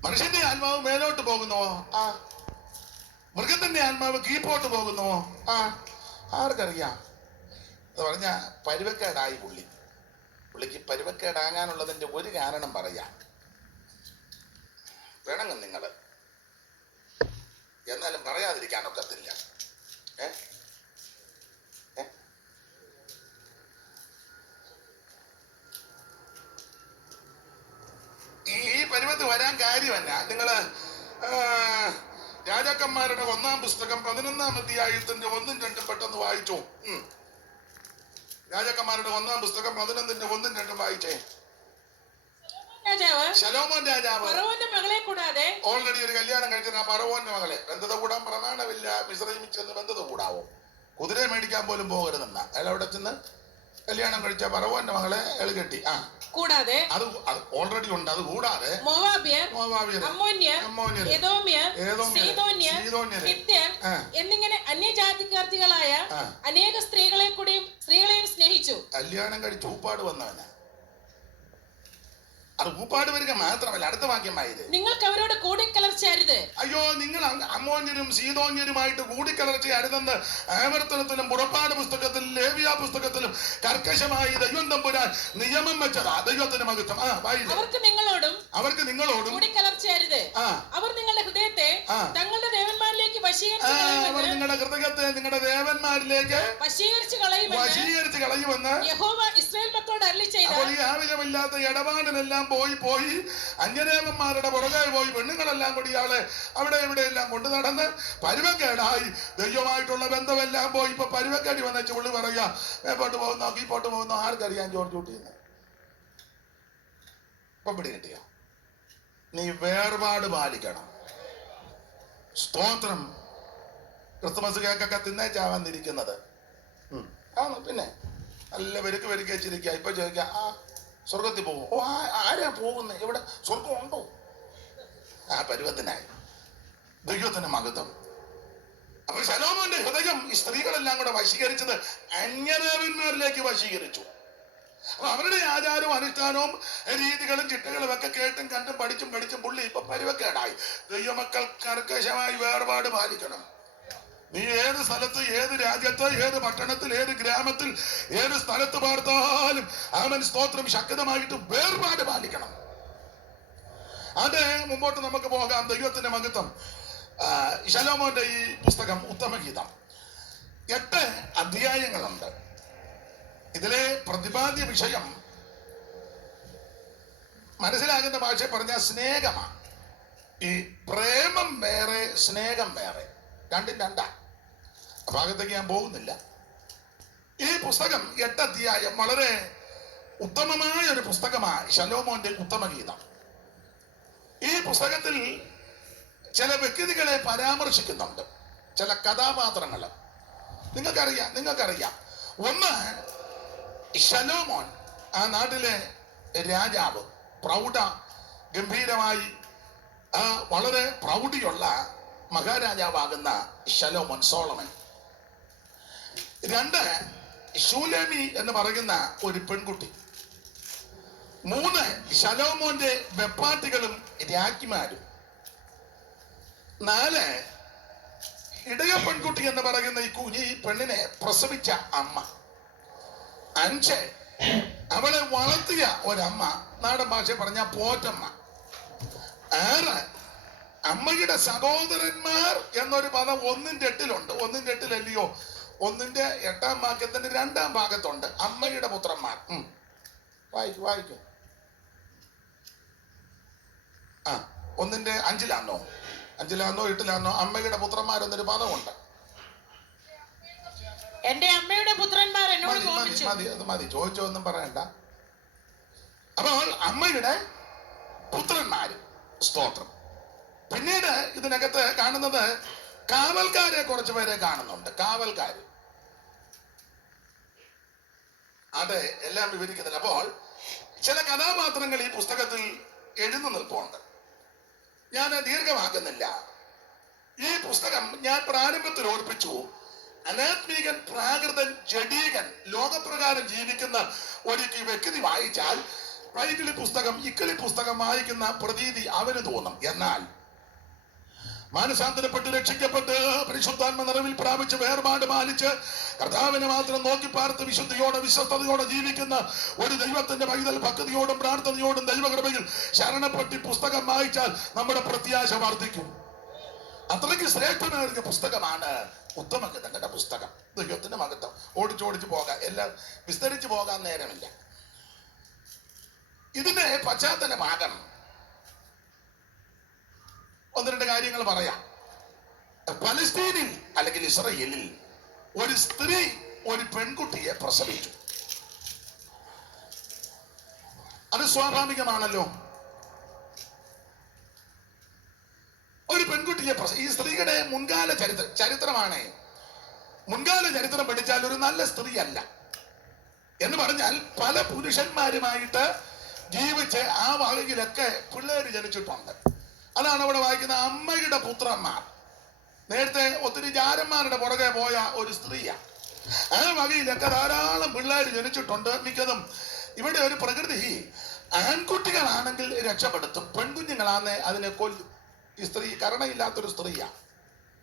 മനുഷ്യന്റെ ആത്മാവ് മേലോട്ട് പോകുന്നുവോ? മൃഗത്തിന്റെ ആത്മാവ് കീപ്പോട്ട് പോകുന്നുവോ? ആർക്കറിയാം? അത് പറഞ്ഞ പരുവക്കേടായി പുള്ളിക്ക് പരുവക്കേടാകാനുള്ളതിന്റെ ഒരു കാരണം പറയാം. വേണമെങ്കിൽ നിങ്ങൾ എന്നാലും പറയാതിരിക്കാനൊക്കത്തില്ല. ഈ പരുവത്ത് വരാൻ കാര്യമല്ല. നിങ്ങള് രാജാക്കന്മാരുടെ 1-ാം പുസ്തകം 11-ാം അധ്യായത്തിന്റെ 1ഉം 2ഉം പെട്ടെന്ന് വായിച്ചു. രാജാക്കന്മാരുടെ 1-ാം പുസ്തകം 11-ന്റെ 1ഉം 2ഉം വായിച്ചേ. ശലോമോൻ രാജാവ് ഫറവോന്റെ മകളെ കൂടാതെ ഓൾറെഡി ഒരു കല്യാണം കഴിച്ചത്. ആ ഫറവോന്റെ മകളെ ബന്ധത കൂടാൻ പ്രമാണമില്ല. മിസ്രയീമിൽ ചെന്ന് ബന്ധത കൂടാവോ? കുതിരയെ മേടിക്കാൻ പോലും പോകരുതെന്ന അയാൾ അവിടെ ചെന്ന് കല്യാണം കഴിച്ച ഫറവോന്റെ മകളെ അയാൾ കെട്ടി. കൂടാതെ അത് ഓൾറെഡി ഉണ്ട്. അത് കൂടാതെ മോവാബ്യർ, അമ്മോന്യർ, എദോമ്യർ, സീദോന്യർ, ഹിത്യർ എന്നിങ്ങനെ അന്യജാതിക്കാർത്തികളായ അനേക സ്ത്രീകളെയും സ്നേഹിച്ചു. കല്യാണം കഴിച്ച് ഊപ്പാട് വന്നവനാ. അത് ഊപ്പാട് വരിക മാത്രമല്ല, അടുത്ത വാക്യമായത് നിങ്ങൾക്ക് അവരോട് കൂടിക്കലർച്ചരുത്. അയ്യോ, നിങ്ങൾ അമ്മോന്യരും സീതോന്യരുമായിട്ട് കൂടിക്കലർച്ച അരുതെന്ന് ആവർത്തനത്തിലും പുറപ്പാട് പുസ്തകത്തിലും ലേവ്യ പുസ്തകത്തിലും കർക്കശമായി ദൈവം തമ്പുരാൻ നിയമം വെച്ചതാ. ദൈവത്തിന് മഹത്വം. അവർക്ക് നിങ്ങളോടും കൂടിക്കലർച്ചരുത്. അവർ നിങ്ങളുടെ ഹൃദയത്തെ തങ്ങളുടെ ദേവന്മാരിലേക്ക് നിങ്ങളുടെ ഹൃദയത്തെ നിങ്ങളുടെ ദേവന്മാരിലേക്ക് വശീകരിച്ച് കളയുമെന്ന് യഹോവ ഇസ്രായേൽ മക്കളോട് അരുളിച്ചെയ്തു. അപ്പോൾ ഈ ആവശ്യമില്ലാത്ത ഇടപാടിനെല്ലാം പോയി അന്യദേവന്മാരുടെ പുറകെ പോയി പെണ്ണുങ്ങളെല്ലാം കൂടി ഇയാളെ അവിടെ ഇവിടെ എല്ലാം കൊണ്ടു നടന്ന് പരുവക്കേടായി. ദൈവമായിട്ടുള്ള ബന്ധമെല്ലാം പോയി ഇപ്പൊ പരുവക്കേടി വന്ന ചുള്ളി പറയാ മേപ്പോട്ട് പോകുന്നോ കീപ്പോട്ട് പോകുന്നോ ആർക്കറിയാൻ ജോർജ് കുട്ടിയെന്ന്. ഇപ്പൊ പിടി കിട്ടിയോ? നീ വേർപാട് പാലിക്കണം. സ്തോത്രം. ക്രിസ്തുമസ് കേക്കൊക്കെ തിന്നേച്ചാ വന്നിരിക്കുന്നത്. പിന്നെ നല്ല വെരുക്ക് വെച്ചിരിക്കുക. ഇപ്പൊ ചോദിക്കാം, സ്വർഗത്തിൽ പോകും. ആരാ പോകുന്നത്? എവിടെ സ്വർഗം ഉണ്ടോ? ആ പരുവത്തിനായി. ദൈവത്തിന് മഹത്വം. അപ്പൊ ശലോമോന്റെ ഹൃദയം ഈ സ്ത്രീകളെല്ലാം കൂടെ വശീകരിച്ചത് അന്യദേവന്മാരിലേക്ക് വശീകരിച്ചു. അപ്പൊ അവരുടെ ആചാരവും അനുഷ്ഠാനവും രീതികളും ചിട്ടകളും ഒക്കെ കേട്ടും കണ്ടും പഠിച്ചും പുള്ളി ഇപ്പൊ പരുവക്കേടായി. ദൈവമക്കൾ കർക്കശമായി വേർപാട് പാലിക്കണം. നീ ഏത് സ്ഥലത്ത്, ഏത് രാജ്യത്ത്, ഏത് പട്ടണത്തിൽ, ഏത് ഗ്രാമത്തിൽ, ഏത് സ്ഥലത്ത് പാർത്താലും അവൻ സ്തോത്രം ശക്തമായിട്ട് വേർപാട് പാലിക്കണം. അത് മുമ്പോട്ട് നമുക്ക് പോകാം. ദൈവത്തിന്റെ മഹത്വം. ശലോമോന്റെ ഈ പുസ്തകം ഉത്തമഗീതം 8 അധ്യായങ്ങളുണ്ട്. ഇതിലെ പ്രതിപാദ്യ വിഷയം മനസ്സിലാകുന്ന ഭാഷ പറഞ്ഞ സ്നേഹമാണ്. ഈ പ്രേമം വേറെ, സ്നേഹം വേറെ, രണ്ടും രണ്ടാ. ഭാഗത്തേക്ക് ഞാൻ പോകുന്നില്ല. ഈ പുസ്തകം 8 അധ്യായം വളരെ ഉത്തമമായ ഒരു പുസ്തകമാണ്. ശലോമോന്റെ ഉത്തമഗീതം. ഈ പുസ്തകത്തിൽ ചില വ്യക്തികളെ പരാമർശിക്കുന്നുണ്ട്, ചില കഥാപാത്രങ്ങൾ. നിങ്ങൾക്കറിയാം. ഒന്ന്, ശലോമോൻ, ആ നാട്ടിലെ രാജാവ്, പ്രൗഢ ഗംഭീരമായി വളരെ പ്രൗഢിയുള്ള മഹാരാജാവാകുന്ന ശലോമോൻ സോളമൻ. 2 ശൂലേമി എന്ന് പറയുന്ന ഒരു പെൺകുട്ടി. 3 ശലോമോന്റെ വെപ്പാട്ടികളും രാജ്ഞിമാരും. 4 ഇടയ പെൺകുട്ടി എന്ന് പറയുന്ന ഈ പെണ്ണിനെ പ്രസവിച്ച അമ്മ. 5 അവളെ വളർത്തിയ ഒരമ്മ, നാടൻ ഭാഷ പറഞ്ഞ പോറ്റമ്മ. 6 അമ്മയുടെ സഹോദരന്മാർ എന്നൊരു പദം 1-ന്റെ 8-ലുണ്ട്. 1-ന്റെ 8-ലല്ലയോ, 1-ന്റെ 8-ാം വാക്യത്തിന്റെ 2-ാം ഭാഗത്തുണ്ട്. അമ്മയുടെ പുത്രന്മാർ. വായിക്കും 1-ന്റെ 5-ലാണോ 8-ലാണോ അമ്മയുടെ പുത്രന്മാർ എന്നൊരു പദമുണ്ട്. എന്റെ അമ്മയുടെ പുത്രന്മാർ എന്നോട് കോപിച്ചു. മതി ചോദിച്ചൊന്നും പറയണ്ട. അപ്പോൾ അമ്മയുടെ പുത്രന്മാര്. സ്തോത്രം. പിന്നീട് ഇതിനകത്ത് കാണുന്നത് കാവൽക്കാരെ കുറച്ച് പേരെ കാണുന്നുണ്ട്. കാവൽക്കാര്. അത് എല്ലാം വിവരിക്കുന്നില്ല. അപ്പോൾ ചില കഥാപാത്രങ്ങൾ ഈ പുസ്തകത്തിൽ എഴുന്നു നിൽപ്പുണ്ട്. ഞാൻ ദീർഘമാക്കുന്നില്ല. ഈ പുസ്തകം ഞാൻ പ്രാരംഭത്തിൽ ഓർപ്പിച്ചു. അനാത്മീകൻ, പ്രാകൃതൻ, ജഡീകൻ, ലോകപ്രകാരം ജീവിക്കുന്ന ഒരു വ്യക്തി വായിച്ചാൽ ബൈബിളി പുസ്തകം, ഇക്കിളി പുസ്തകം വായിക്കുന്ന പ്രതീതി അവന് തോന്നും. എന്നാൽ മാനസാന്തരപ്പെട്ട് രക്ഷിക്കപ്പെട്ട് പരിശുദ്ധാത്മ നിറവിൽ പ്രാപിച്ച് വേർപാട് പാലിച്ച് കർത്താവിനെ മാത്രം നോക്കി പാർത്ത് വിശുദ്ധിയോടെ വിശ്വസ്തയോടെ ജീവിക്കുന്ന ഒരു ദൈവത്തിന്റെ പൈതൽ ഭക്തിയോടും പ്രാർത്ഥനയോടും ദൈവകൃപയിൽ ശരണപ്പെട്ടി പുസ്തകം വായിച്ചാൽ നമ്മുടെ പ്രത്യാശ വർദ്ധിക്കും. അത്രയ്ക്ക് ശ്രേഷ്ഠമായ പുസ്തകമാണ് ഉത്തമഗീതങ്ങളുടെ പുസ്തകം. ദൈവത്തിന്റെ മഹത്വം. ഓടിച്ചോടിച്ച് പോകാം, എല്ലാം വിസ്തരിച്ചു പോകാൻ നേരമില്ല. ഇതിന്റെ പശ്ചാത്തലമാകം 1-2 കാര്യങ്ങൾ പറയാം. പലസ്തീനിൽ അല്ലെങ്കിൽ ഇസ്രയേലിൽ ഒരു സ്ത്രീ ഒരു പെൺകുട്ടിയെ പ്രസവിച്ചു. അത് സ്വാഭാവികമാണല്ലോ. ഒരു പെൺകുട്ടിയെ ഈ സ്ത്രീയുടെ മുൻകാല ചരിത്രമാണ്. മുൻകാല ചരിത്രം പഠിച്ചാൽ ഒരു നല്ല സ്ത്രീ അല്ല എന്ന് പറഞ്ഞാൽ പല പുരുഷന്മാരുമായിട്ട് ജീവിച്ച് ആ വകയിലൊക്കെ പിള്ളേര് ജനിച്ചിട്ടുണ്ട്. അതാണ് അവിടെ വായിക്കുന്ന അമ്മയുടെ പുത്രന്മാർ. നേരത്തെ ഒത്തിരി ജാരന്മാരുടെ പുറകെ പോയ ഒരു സ്ത്രീയാ. ആ വകയിലൊക്കെ ധാരാളം പിള്ളേര് ജനിച്ചിട്ടുണ്ട്. മിക്കതും ഇവിടെ ഒരു പ്രകൃതി, ആൺകുട്ടികളാണെങ്കിൽ രക്ഷപ്പെടുത്തും, പെൺകുഞ്ഞുങ്ങളാന്ന് അതിനെ കൊല്ലും. ഈ സ്ത്രീ കരുണയില്ലാത്തൊരു സ്ത്രീയാ,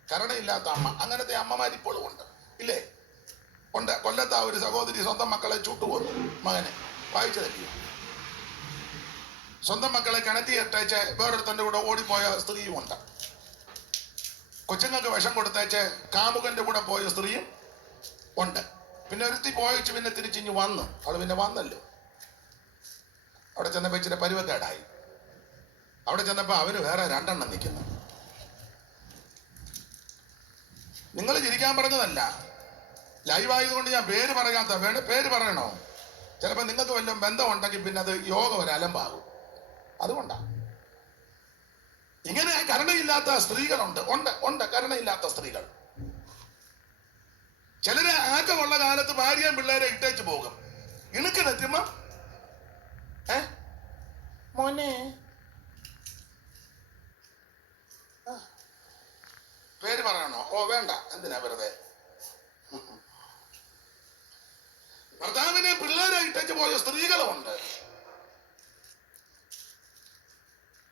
കരുണയില്ലാത്ത അമ്മ. അങ്ങനത്തെ അമ്മമാർ ഇപ്പോഴും ഉണ്ട്, ഇല്ലേ? ഉണ്ട്. കൊല്ലത്ത് ഒരു സഹോദരി സ്വന്തം മക്കളെ ചുട്ടുകൊന്നു. മകനെ വായിച്ചതല്ലേ? സ്വന്തം മക്കളെ കിണറ്റിയിട്ടേച്ച് വേറൊരുത്തൻ്റെ കൂടെ ഓടിപ്പോയ സ്ത്രീയും ഉണ്ട്. കൊച്ചുങ്ങൾക്ക് വിഷം കൊടുത്തേച്ച് കാമുകന്റെ കൂടെ പോയ സ്ത്രീയും ഉണ്ട്. പിന്നെ ഒരുത്തി പോയിച്ച് പിന്നെ തിരിച്ചിഞ്ഞ് വന്നു. അവള് പിന്നെ വന്നല്ലോ. അവിടെ ചെന്നപ്പോ ഇച്ചിരി പരുവക്കേടായി. അവിടെ ചെന്നപ്പോ അവര് വേറെ 2 എണ്ണം നിൽക്കുന്നു. നിങ്ങൾ ചിരിക്കാൻ പറഞ്ഞതല്ല, ലൈവായതുകൊണ്ട് ഞാൻ പേര് പറയാത്ത. പേര് പറയണോ? ചിലപ്പോൾ നിങ്ങൾക്ക് വല്ലതും ബന്ധമുണ്ടെങ്കിൽ പിന്നെ അത് യോഗ ഒരു അലമ്പാകും. അതുകൊണ്ടാണ്. ഇങ്ങനെ കരുണയില്ലാത്ത സ്ത്രീകളുണ്ട്. ഉണ്ട് കരുണയില്ലാത്ത സ്ത്രീകൾ. ചിലര് ആക്കമുള്ള കാലത്ത് ഭാര്യയും പിള്ളേരെ ഇട്ടേച്ച് പോകും. ഇണക്ക് നെറ്റുമ്പോ മോനെ പേര് പറയണോ? ഓ വേണ്ട, എന്തിനാ വെറുതെ. ഭർത്താവിനെ പിള്ളേരെ ഇട്ടേച്ച് പോയ സ്ത്രീകളുമുണ്ട്.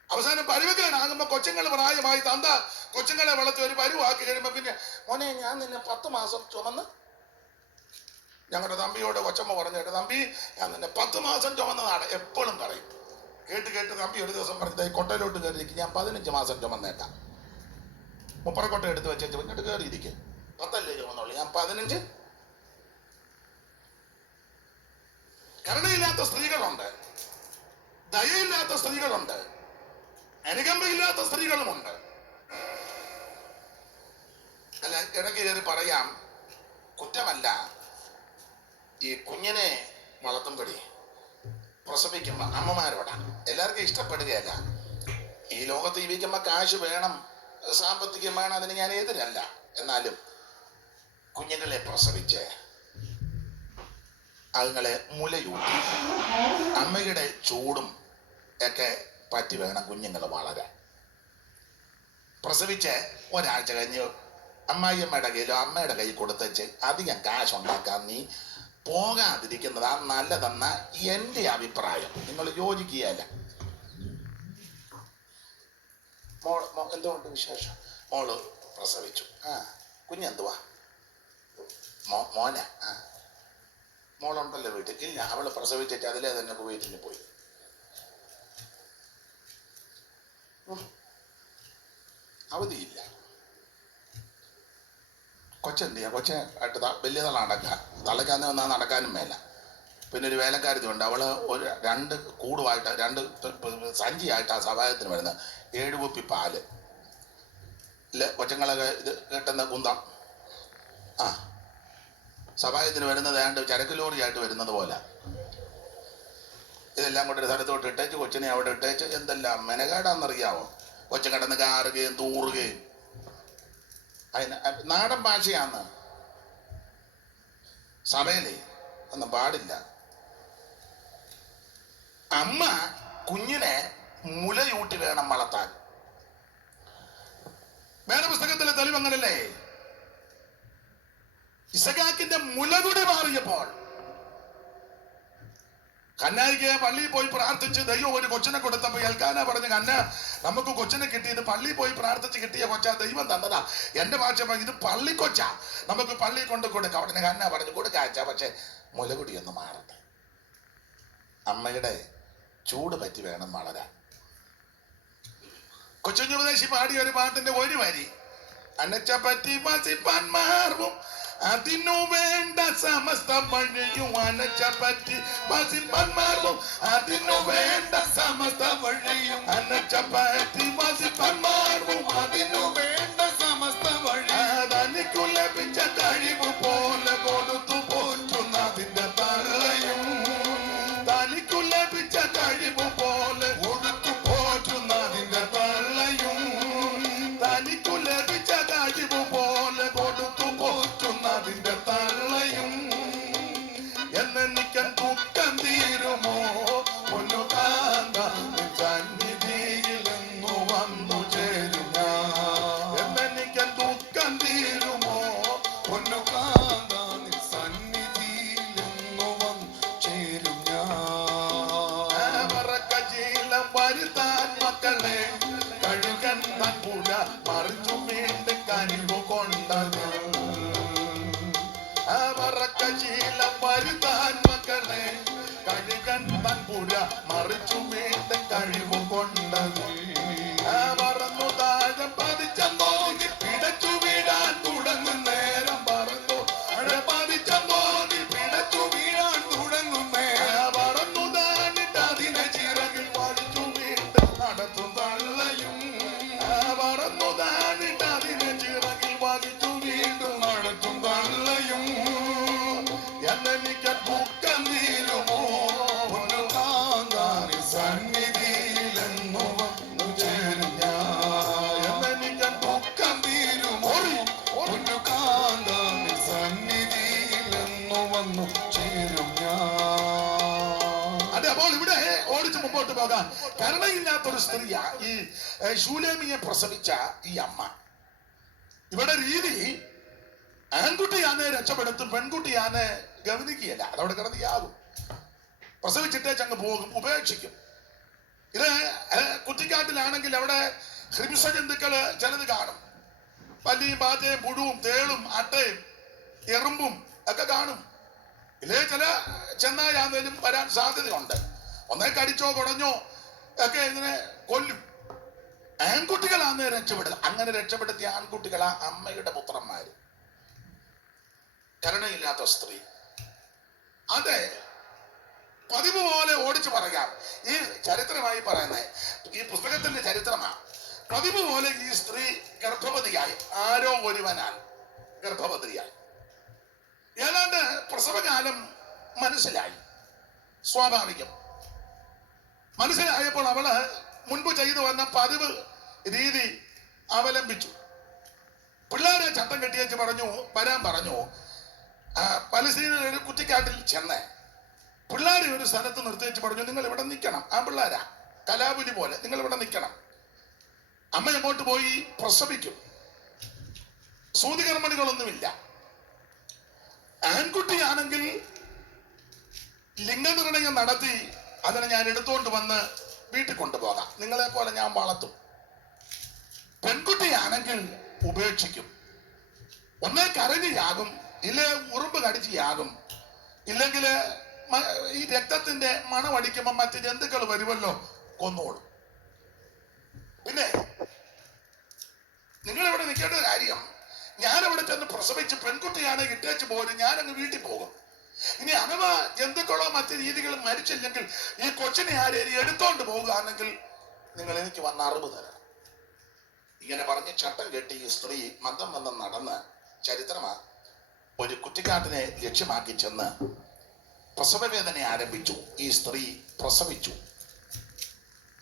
അവസാനം പരുവക്കാനാകുമ്പോ കൊച്ചുങ്ങൾ പ്രായമായി തന്ത കൊച്ചുങ്ങളെ വളർത്തി ഒരു പരുവാക്കി കഴിയുമ്പോ പിന്നെ മോനെ ഞാൻ നിന്നെ 10 മാസം ചുമന്ന്. ഞങ്ങളുടെ തമ്പിയോട് കൊച്ചമ്മ പറഞ്ഞിട്ട്, തമ്പി ഞാൻ നിന്നെ 10 മാസം ചുമന്നതാണ്. എപ്പോഴും പറയും. കേട്ട് തമ്പി ഒരു ദിവസം പറഞ്ഞത് കൊട്ടയിലോട്ട് കയറിയിരിക്കും, ഞാൻ 15 മാസം ചുമന്നേക്കാം. മുപ്പറക്കൊട്ട എടുത്ത് വെച്ചു ഇങ്ങോട്ട് കയറിയിരിക്കും. 10 അല്ലേ ചുമന്നുള്ളൂ, ഞാൻ 15. കരുണയില്ലാത്ത സ്ത്രീകളുണ്ട്, ദയയില്ലാത്ത സ്ത്രീകളുണ്ട്, അനുകമ്പയില്ലാത്ത സ്ത്രീകളുമുണ്ട്. അല്ല, ഇടയ്ക്ക് കയറി പറയാം, കുറ്റമല്ല. ഈ കുഞ്ഞിനെ വളർത്തുമ്പടി പ്രസവിക്കുമ്പോ അമ്മമാരോടാണ്. എല്ലാവർക്കും ഇഷ്ടപ്പെടുകയല്ല. ഈ ലോകത്ത് ജീവിക്കുമ്പോ കാശ് വേണം, സാമ്പത്തികം വേണം, അതിന് ഞാൻ എതിരല്ല. എന്നാലും കുഞ്ഞുങ്ങളെ പ്രസവിച്ച് അതുങ്ങളെ മുലയൂട്ടി അമ്മയുടെ ചൂടും ഒക്കെ പറ്റി വേണം കുഞ്ഞുങ്ങൾ വളരാൻ. പ്രസവിച്ച് ഒരാഴ്ച കഴിഞ്ഞ് അമ്മായിയമ്മയുടെ കയ്യിലോ അമ്മയുടെ കയ്യിൽ കൊടുത്തേച്ച് അധികം കാശ് ഉണ്ടാക്കാൻ നീ പോകാതിരിക്കുന്നതാ നല്ലതെന്ന എൻ്റെ അഭിപ്രായം. നിങ്ങൾ യോജിക്കുകയല്ല. എന്തുകൊണ്ട് വിശേഷം? മോള് പ്രസവിച്ചു. കുഞ്ഞെന്തുവാ? മോന. മോളുണ്ടല്ലോ വീട്ടിൽ? ഇല്ല, അവള് പ്രസവിച്ചിട്ട് അതിലേ തന്നെ വീട്ടിന് പോയി. അവധിയില്ല. കൊച്ചെന്തിയാ? കൊച്ചായിട്ട് വലിയ തള തളയ്ക്കാന്ന് വന്നാൽ നടക്കാനും മേല. പിന്നെ ഒരു വേലക്കാരത്തിയുണ്ട്, അവള് ഒരു 2 കൂടുമായിട്ട് 2 സഞ്ചിയായിട്ട് ആ സഭായത്തിന് വരുന്നത്. 7 കുപ്പി പാല് ഇല്ല കൊച്ചങ്ങളൊക്കെ ഇത് കെട്ടുന്ന കുന്തം. സഭായത്തിന് വരുന്നത് ഏതാണ്ട് ചരക്ക് ലോറിയായിട്ട് വരുന്നത് പോലെ. ഇതെല്ലാം കൊണ്ട് ഒരു സ്ഥലത്തോട്ട് ഇട്ടേച്ച് കൊച്ചിനെ അവിടെ ഇട്ടേച്ച് എന്തെല്ലാം മെനകേടാന്നറിയാവോ? കൊച്ചു കിടന്ന് കാറുകയും തൂറുകയും. അതിന് നാടൻ ഭാഷയാന്ന്. സഭയിലേ ഒന്നും പാടില്ല. അമ്മ കുഞ്ഞിനെ മുലയൂട്ടി വേണം വളർത്താൻ. വേറെ പുസ്തകത്തിലെ തെളിവ് അങ്ങനല്ലേ? ഇസഹാക്കിന്റെ മുലകുടി മാറിയപ്പോൾ കന്നായിക്ക് പള്ളിയിൽ പോയി പ്രാർത്ഥിച്ച് ദൈവം ഒരു കൊച്ചിനെ കൊടുത്തപ്പോൾ എൽക്കാന പറഞ്ഞു, കന്ന നമുക്ക് കൊച്ചിനെ കിട്ടിയത് പള്ളിയിൽ പോയി പ്രാർത്ഥിച്ച് കിട്ടിയ കൊച്ചാ, ദൈവം തന്നതാ. എന്റെ ഭാഷ ഇത് പള്ളി കൊച്ചാ, നമുക്ക് പള്ളി കൊണ്ട് കൊടുക്കാം. അവിടെ കന്ന പറഞ്ഞു കൊടുക്കാച്ച, പക്ഷെ മുലകുടി ഒന്ന് മാറട്ടെ. അമ്മയുടെ ചൂട് പറ്റി വേണം വളരാൻ. കൊച്ചുപദേശി പാടിയ ഒരു പാട്ടിന്റെ ഒരു വരി, അനച്ച പറ്റി വസിപ്പാൻ മാറും അതിനു വേണ്ട സമസ്ത വഴിയും. അനച്ച പറ്റി വസിപ്പാൻ മാറും അതിനു വേണ്ട സമസ്ത വഴിയും. അനച്ച പറ്റി വസിപ്പാൻ മാറും അതിനു വേണ്ട സമസ്ത വഴി. തനിക്കു ലഭിച്ച കഴിവ് പോലെ കൊടുത്തു പോറ്റുന്നതിന്റെ തള്ളയും. തനിക്കു ലഭിച്ച കഴിവ് പോലെ കൊടുത്തു പോറ്റുന്നതിന്റെ തള്ളയും. തനിക്കു ലഭിച്ച കഴിവ് പോലെ കൊടുത്തു പോറ്റുന്നതിന്റെ തള്ളയും. എന്നെനിക്കൻ ദുഃഖം തീരുമോ ഒന്നു കാന്ത സന്നിധിയിലെന്നു വന്നു ചേരും ഞാൻ. എന്നെനിക്കൻ ദുഃഖം തീരുമോ ഒന്നു കാന്ത സന്നിധിയിലെന്നു വന്നു ചേരും ഞാൻ. വറക്കശീലം വരുത്താൻ മക്കളെ കഴുകൻ പുഴ മറിച്ചു വീണ്ടും കനിവ് കൊണ്ടത്. വറക്കശീലം വരുത്താൻ മക്കളെ കഴുകൻ പുഴ മറിച്ചു വീണ്ടും കഴിവ് കൊണ്ടത്. പറന്നു താഴെ പതിച്ചെന്നോ നീ പിടച്ചു വീഴാൻ തുടങ്ങും നേരം. പറന്നു പതിച്ചെന്നോ നീ പിടച്ചു വീഴാൻ തുടങ്ങും നേരം. പറന്നു താനിട്ട് അതിനെ ചിറകിൽ വലിച്ചു വീണ്ടും നടത്തും തള്ളയും. പറന്നു താനിട്ട് അതിനെ ചിറകിൽ വലിച്ചു വീണ്ടും നടത്തും തള്ളയും. എന്നെനിക്ക് ദുഃഖം തീരുമോ ഒരു കാന്താരി സന്നിധിയിലെന്നു വന്നു ചേരും ഞാൻ. എന്നെനിക്ക് ദുഃഖം തീരുമോ ഒരു കാന്താരി സന്നിധിയിലെന്നു വന്നു ചേരും ഞാൻ. അതെ, അപ്പോൾ ഇവിടെ ഓടിച്ച് മുമ്പോട്ട് പോകാൻ കരുണയില്ലാത്തൊരു സ്ത്രീയാ ഈ ശൂലേമിയെ പ്രസവിച്ച ഈ അമ്മ. ഇവിടെ രീതി ആൺകുട്ടിയാനെ രക്ഷപ്പെടുത്തും, പെൺകുട്ടിയാനെ ഗവനിക്കുകയല്ല. അതവിടെ കിടന്നിയാകും. പ്രസവിച്ചിട്ടേ ചങ്ങ് പോകും, ഉപേക്ഷിക്കും. ഇത് കുറ്റിക്കാട്ടിലാണെങ്കിൽ അവിടെ ഹിംസജന്തുക്കള് ചിലത് കാണും. പല്ലിയും പാറ്റയും പുഴുവും തേളും അട്ടയും എറുമ്പും ഒക്കെ കാണും. ഇല്ലേ ചില ചെന്നായാന്നേലും വരാൻ സാധ്യതയുണ്ട്. ഒന്നേ കടിച്ചോ കുടഞ്ഞോ ഒക്കെ ഇതിനെ കൊല്ലും. ആൺകുട്ടികളാന്ന് രക്ഷപ്പെടുക. അങ്ങനെ രക്ഷപ്പെടുത്തിയ ആൺകുട്ടികളാ അമ്മയുടെ പുത്രന്മാര്. കരുണയില്ലാത്ത സ്ത്രീ. അതെ, പതിവ് പോലെ ഓടിച്ചു പറയാം. ഈ ചരിത്രമായി പറയുന്നത് ഈ പുസ്തകത്തിന്റെ ചരിത്രമാണ്. പതിവ് പോലെ ഈ സ്ത്രീ ഗർഭവതിയായി, ആരോ ഒരുവനാൽ ഗർഭവതിയായി. ഏതാണ്ട് പ്രസവകാലം മനസ്സിലായി. സ്വാഭാവികം. മനസ്സിലായപ്പോൾ അവള് മുൻപ് ചെയ്തു വന്ന പതിവ് രീതി അവലംബിച്ചു. പിള്ളേരെ ചട്ടം കെട്ടിയേച്ച് പറഞ്ഞു, വരാൻ പറഞ്ഞു. പലസ്തീനിൽ ഒരു കുറ്റിക്കാട്ടിൽ ചെന്ന് പിള്ളേരെ ഒരു സ്ഥലത്ത് നിർത്തിയേച്ച് പറഞ്ഞു, നിങ്ങൾ ഇവിടെ നിൽക്കണം. ആ പിള്ളേരാ കലാപുലി പോലെ, നിങ്ങൾ ഇവിടെ നിൽക്കണം. അമ്മ എങ്ങോട്ട് പോയി? പ്രസവിക്കും. സൂതികർമ്മണികളൊന്നുമില്ല. ആൺകുട്ടിയാണെങ്കിൽ ലിംഗനിർണയം നടത്തി അതിനെ ഞാൻ എടുത്തുകൊണ്ട് വന്ന് വീട്ടിൽ കൊണ്ടുപോകാം, നിങ്ങളെ പോലെ ഞാൻ വളർത്തും. പെൺകുട്ടിയാണെങ്കിൽ ഉപേക്ഷിക്കും. ഒന്നേ കരഞ്ഞാകും, ഇല്ല ഉറുമ്പ് കടിച്ചാകും, ഇല്ലെങ്കിൽ ഈ രക്തത്തിന്റെ മണം അടിക്കുമ്പോൾ മറ്റ് ജന്തുക്കൾ വരുമല്ലോ, കൊന്നോളും. പിന്നെ നിങ്ങൾ ഇവിടെ നിൽക്കേണ്ട കാര്യം, ഞാനവിടെ ചെന്ന് പ്രസവിച്ച് പെൺകുട്ടിയാണ് ഇട്ടേച്ച് പോലും ഞാൻ അങ്ങ് വീട്ടിൽ പോകും. ഇനി അഥവാ ജന്തുക്കളോ മറ്റു രീതികളും മരിച്ചില്ലെങ്കിൽ ഈ കൊച്ചിനെ ആരെയും എടുത്തോണ്ട് പോകുകയാണെങ്കിൽ നിങ്ങൾ എനിക്ക് വന്ന അറിവ് തരണം. ഇങ്ങനെ പറഞ്ഞ് ചട്ടം കെട്ടി ഈ സ്ത്രീ മന്ദം മന്ദം നടന്ന് ചരിത്രമാ ഒരു കുറ്റിക്കാട്ടിനെ ലക്ഷ്യമാക്കി ചെന്ന് പ്രസവവേദന ആരംഭിച്ചു. ഈ സ്ത്രീ പ്രസവിച്ചു.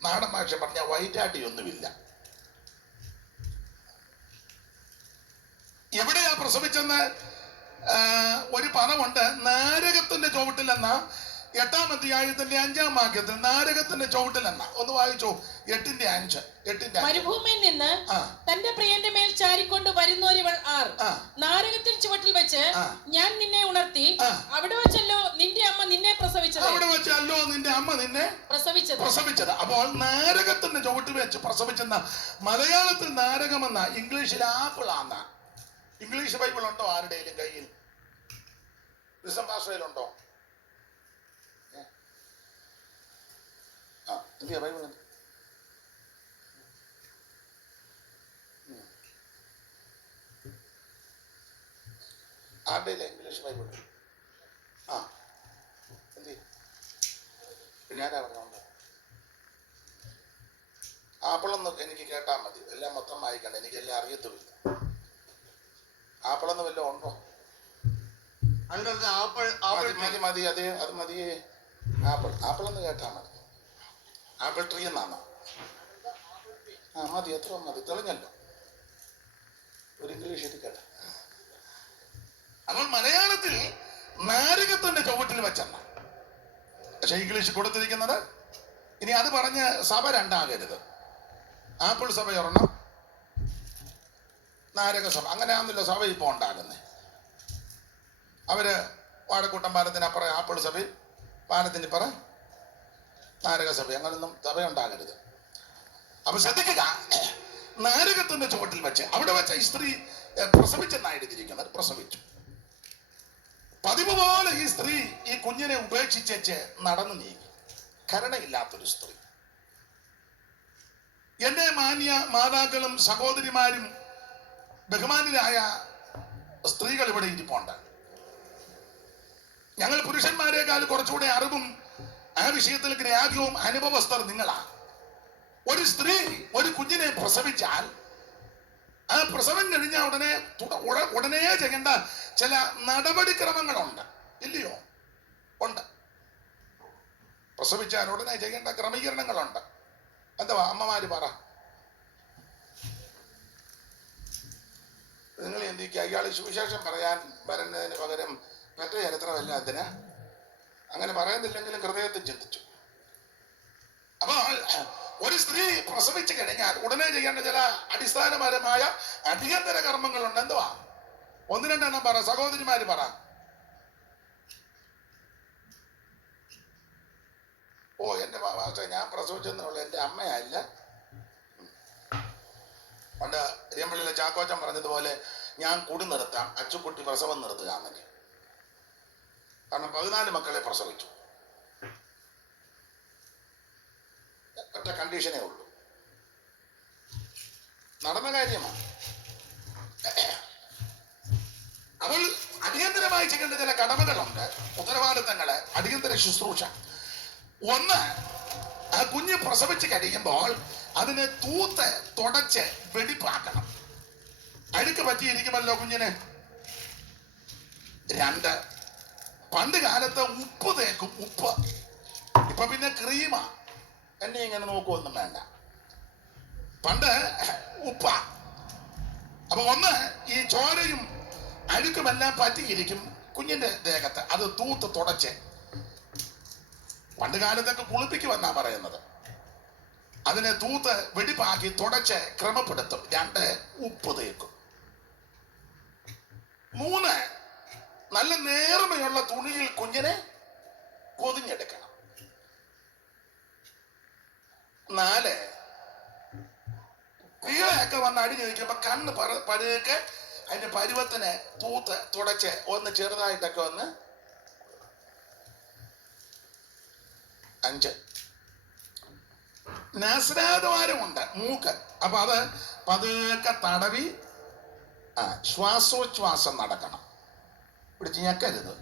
നാടൻ ഭാഷ പറഞ്ഞ വൈറ്റാട്ടിയൊന്നുമില്ല. എവിടെയാ പ്രസവിച്ചെന്ന് ഒരു പദമുണ്ട്, നാരകത്തിന്റെ ചുവട്ടിലെന്ന. 8-ാം അധ്യായത്തിന്റെ 5-ാം വാക്യത്തിൽ നാരകത്തിന്റെ ചുവട്ടിലെന്ന. ഒന്ന് വായിച്ചോ, 8:5. മരുഭൂമിയിൽ നിന്ന് തന്റെ പ്രിയന്റെ മേൽ ചാരിക്കൊണ്ട് വരുന്നോരിവൾ ആർ? നാരകത്തിൽ ചുവട്ടിൽ വെച്ച് ഞാൻ നിന്നെ ഉണർത്തി, അവിടെ വെച്ചല്ലോ നിന്റെ അമ്മ നിന്നെ പ്രസവിച്ചത്. അവിടെ വെച്ചല്ലോ നിന്റെ അമ്മ നിന്നെ പ്രസവിച്ചത്. അപ്പോൾ നാരകത്തിന്റെ ചുവട്ടിൽ വെച്ച് പ്രസവിച്ചെന്ന. മലയാളത്തിൽ നാരകമെന്ന, ഇംഗ്ലീഷിൽ ആപ്പിൾ ആന്ന. ഇംഗ്ലീഷ് ബൈബിൾ ഉണ്ടോ ആരുടെയും കയ്യിൽ? ഭാഷയിലുണ്ടോ? എന്തിയാ ബൈബിൾ? ആരുടെയില്ല ഇംഗ്ലീഷ് ബൈബിൾ? എന്ത് പിന്നെ ആരാ പറഞ്ഞോണ്ട്? ആപ്പിളൊന്നും എനിക്ക് കേട്ടാൽ മതി, എല്ലാം മൊത്തം വായിക്കണ്ട, എനിക്കെല്ലാം അറിയത്തുമില്ല. ആപ്പിളൊന്നും വല്ലതും ഉണ്ടോ? മതി അതെ, അത് മതിയേ. ആപ്പിളൊന്ന് കേട്ടാ മതി. ആപ്പിൾ ട്രീ എന്നാണ്. മതി, എത്ര മതി, തെളിഞ്ഞല്ലോ. ഒരു ഇംഗ്ലീഷ് കേട്ട. അപ്പോൾ മലയാളത്തിൽ നാരകത്തിന്റെ ചുവട്ടിൽ വെച്ചെന്ന, പക്ഷെ ഇംഗ്ലീഷ് കൊടുത്തിരിക്കുന്നത്. ഇനി അത് പറഞ്ഞ് സഭ രണ്ടാകരുത്. ആപ്പിൾ സഭ ഒരെണ്ണം, നാരകസഭ. അങ്ങനെയാണല്ലോ സഭ ഇപ്പോൾ ഉണ്ടാകുന്നത്. അവര് വാഴക്കൂട്ടം പാലത്തിനപ്പുറം ആപ്പിൾ സഭയും പാലത്തിനിപ്പുറ നാരകസഭ. അങ്ങനൊന്നും സഭയുണ്ടാകരുത്. അപ്പൊ ശ്രദ്ധിക്കുക, നാരകത്തിന്റെ ചുവട്ടിൽ വെച്ച് അവിടെ വെച്ച ഈ സ്ത്രീ പ്രസവിച്ചെന്നാണ് എഴുതിയിരിക്കുന്നത്. പ്രസവിച്ചു. പതിവ് പോലെ ഈ സ്ത്രീ ഈ കുഞ്ഞിനെ ഉപേക്ഷിച്ച് നടന്നു നീങ്ങി. കരുണയില്ലാത്തൊരു സ്ത്രീ. എന്റെ മാന്യ മാതാക്കളും സഹോദരിമാരും ബഹുമാനരായ സ്ത്രീകൾ ഇവിടെ ഇരിപ്പുണ്ട്. ഞങ്ങൾ പുരുഷന്മാരെക്കാൾ കുറച്ചുകൂടെ അറിവും ആ വിഷയത്തിൽ ഗ്രാഹ്യവും അനുഭവസ്ഥർ നിങ്ങളാണ്. ഒരു സ്ത്രീ ഒരു കുഞ്ഞിനെ പ്രസവിച്ചാൽ ആ പ്രസവം കഴിഞ്ഞ ഉടനെ ചെയ്യേണ്ട ചില നടപടിക്രമങ്ങളുണ്ട്, ഇല്ലയോ? ഉണ്ട്. പ്രസവിച്ചാൽ ഉടനെ ചെയ്യേണ്ട ക്രമീകരണങ്ങളുണ്ട്. എന്തുവാ അമ്മമാര് പറ? നിങ്ങൾ എന്തിക്കുക? ഇയാൾ സുവിശേഷം പറയാൻ വരുന്നതിന് പകരം മറ്റു ചരിത്രമല്ല അതിന്. അങ്ങനെ പറയുന്നില്ലെങ്കിലും ഹൃദയത്തിൽ ചിന്തിച്ചു. അപ്പോൾ ഒരു സ്ത്രീ പ്രസവിച്ചു കഴിഞ്ഞാൽ ഉടനെ ചെയ്യേണ്ട ചില അടിസ്ഥാനപരമായ അടിയന്തര കർമ്മങ്ങളുണ്ട്. എന്തുവാ? 1-2 എണ്ണം പറ, സഹോദരിമാര് പറ. എന്റെ ഭാഷ ഞാൻ പ്രസവിച്ചെന്നുള്ള എന്റെ അമ്മയല്ല. പണ്ട് എരിയമ്പള്ളിയിലെ ചാക്കോച്ചൻ പറഞ്ഞതുപോലെ ഞാൻ കുടി നിർത്താം, അച്ചുക്കുട്ടി പ്രസവം നിർത്തുക എന്നൊക്കെ. കാരണം 14 മക്കളെ പ്രസവിച്ചു. ഒറ്റ കണ്ടീഷനേ ഉള്ളൂ. നടന്ന കാര്യമാണ്. അവൾ അടിയന്തരമായി ചെയ്യേണ്ട ചില കടമകളുണ്ട്, ഉത്തരവാദിത്തങ്ങള്, അടിയന്തര ശുശ്രൂഷ. ഒന്ന്, ആ കുഞ്ഞ് പ്രസവിച്ച് കഴിയുമ്പോൾ അതിനെ തൂത്ത് തുടച്ച് വെടിപ്പാക്കണം. അഴുക്ക് പറ്റിയിരിക്കുമല്ലോ കുഞ്ഞിന്. 2, പണ്ട് കാലത്ത് ഉപ്പ് തേക്കും. ഉപ്പ് ഇപ്പൊ പിന്നെ ക്രീമാ. എന്നെ ഇങ്ങനെ നോക്കുമൊന്നും വേണ്ട. പണ്ട് ഉപ്പ. അപ്പൊ ഒന്ന്, ഈ ചോരയും അഴുക്കുമെല്ലാം പറ്റിയിരിക്കും കുഞ്ഞിന്റെ ദേഹത്ത്. അത് തൂത്ത് തുടച്ച് പണ്ട് കാലത്തൊക്കെ കുളിപ്പിക്കുമെന്നാ പറയുന്നത്. അതിനെ തൂത്ത് വെടിപ്പാക്കി തുടച്ച് ക്രമപ്പെടുത്തും. 2 ഉപ്പ് തേക്കും. 3 നല്ല നേർമയുള്ള തുണിയിൽ കുഞ്ഞിനെ പൊതിഞ്ഞെടുക്കണം. 4 വീളയൊക്കെ വന്ന് അടി ചോദിക്കുമ്പോ കണ്ണ് പതുക്കെ അതിന്റെ പരുവത്തിന് തൂത്ത് തുടച്ച് ഒന്ന് ചെറുതായിട്ടൊക്കെ ഒന്ന്. 5 നാസ്രാദ്വാരമുണ്ട് മൂക്ക്. അപ്പൊ അത് പതുക്കെ തടവി ശ്വാസോച്ഛ്വാസം നടക്കണം. പിടിച്ച് ഞെക്കരുത്.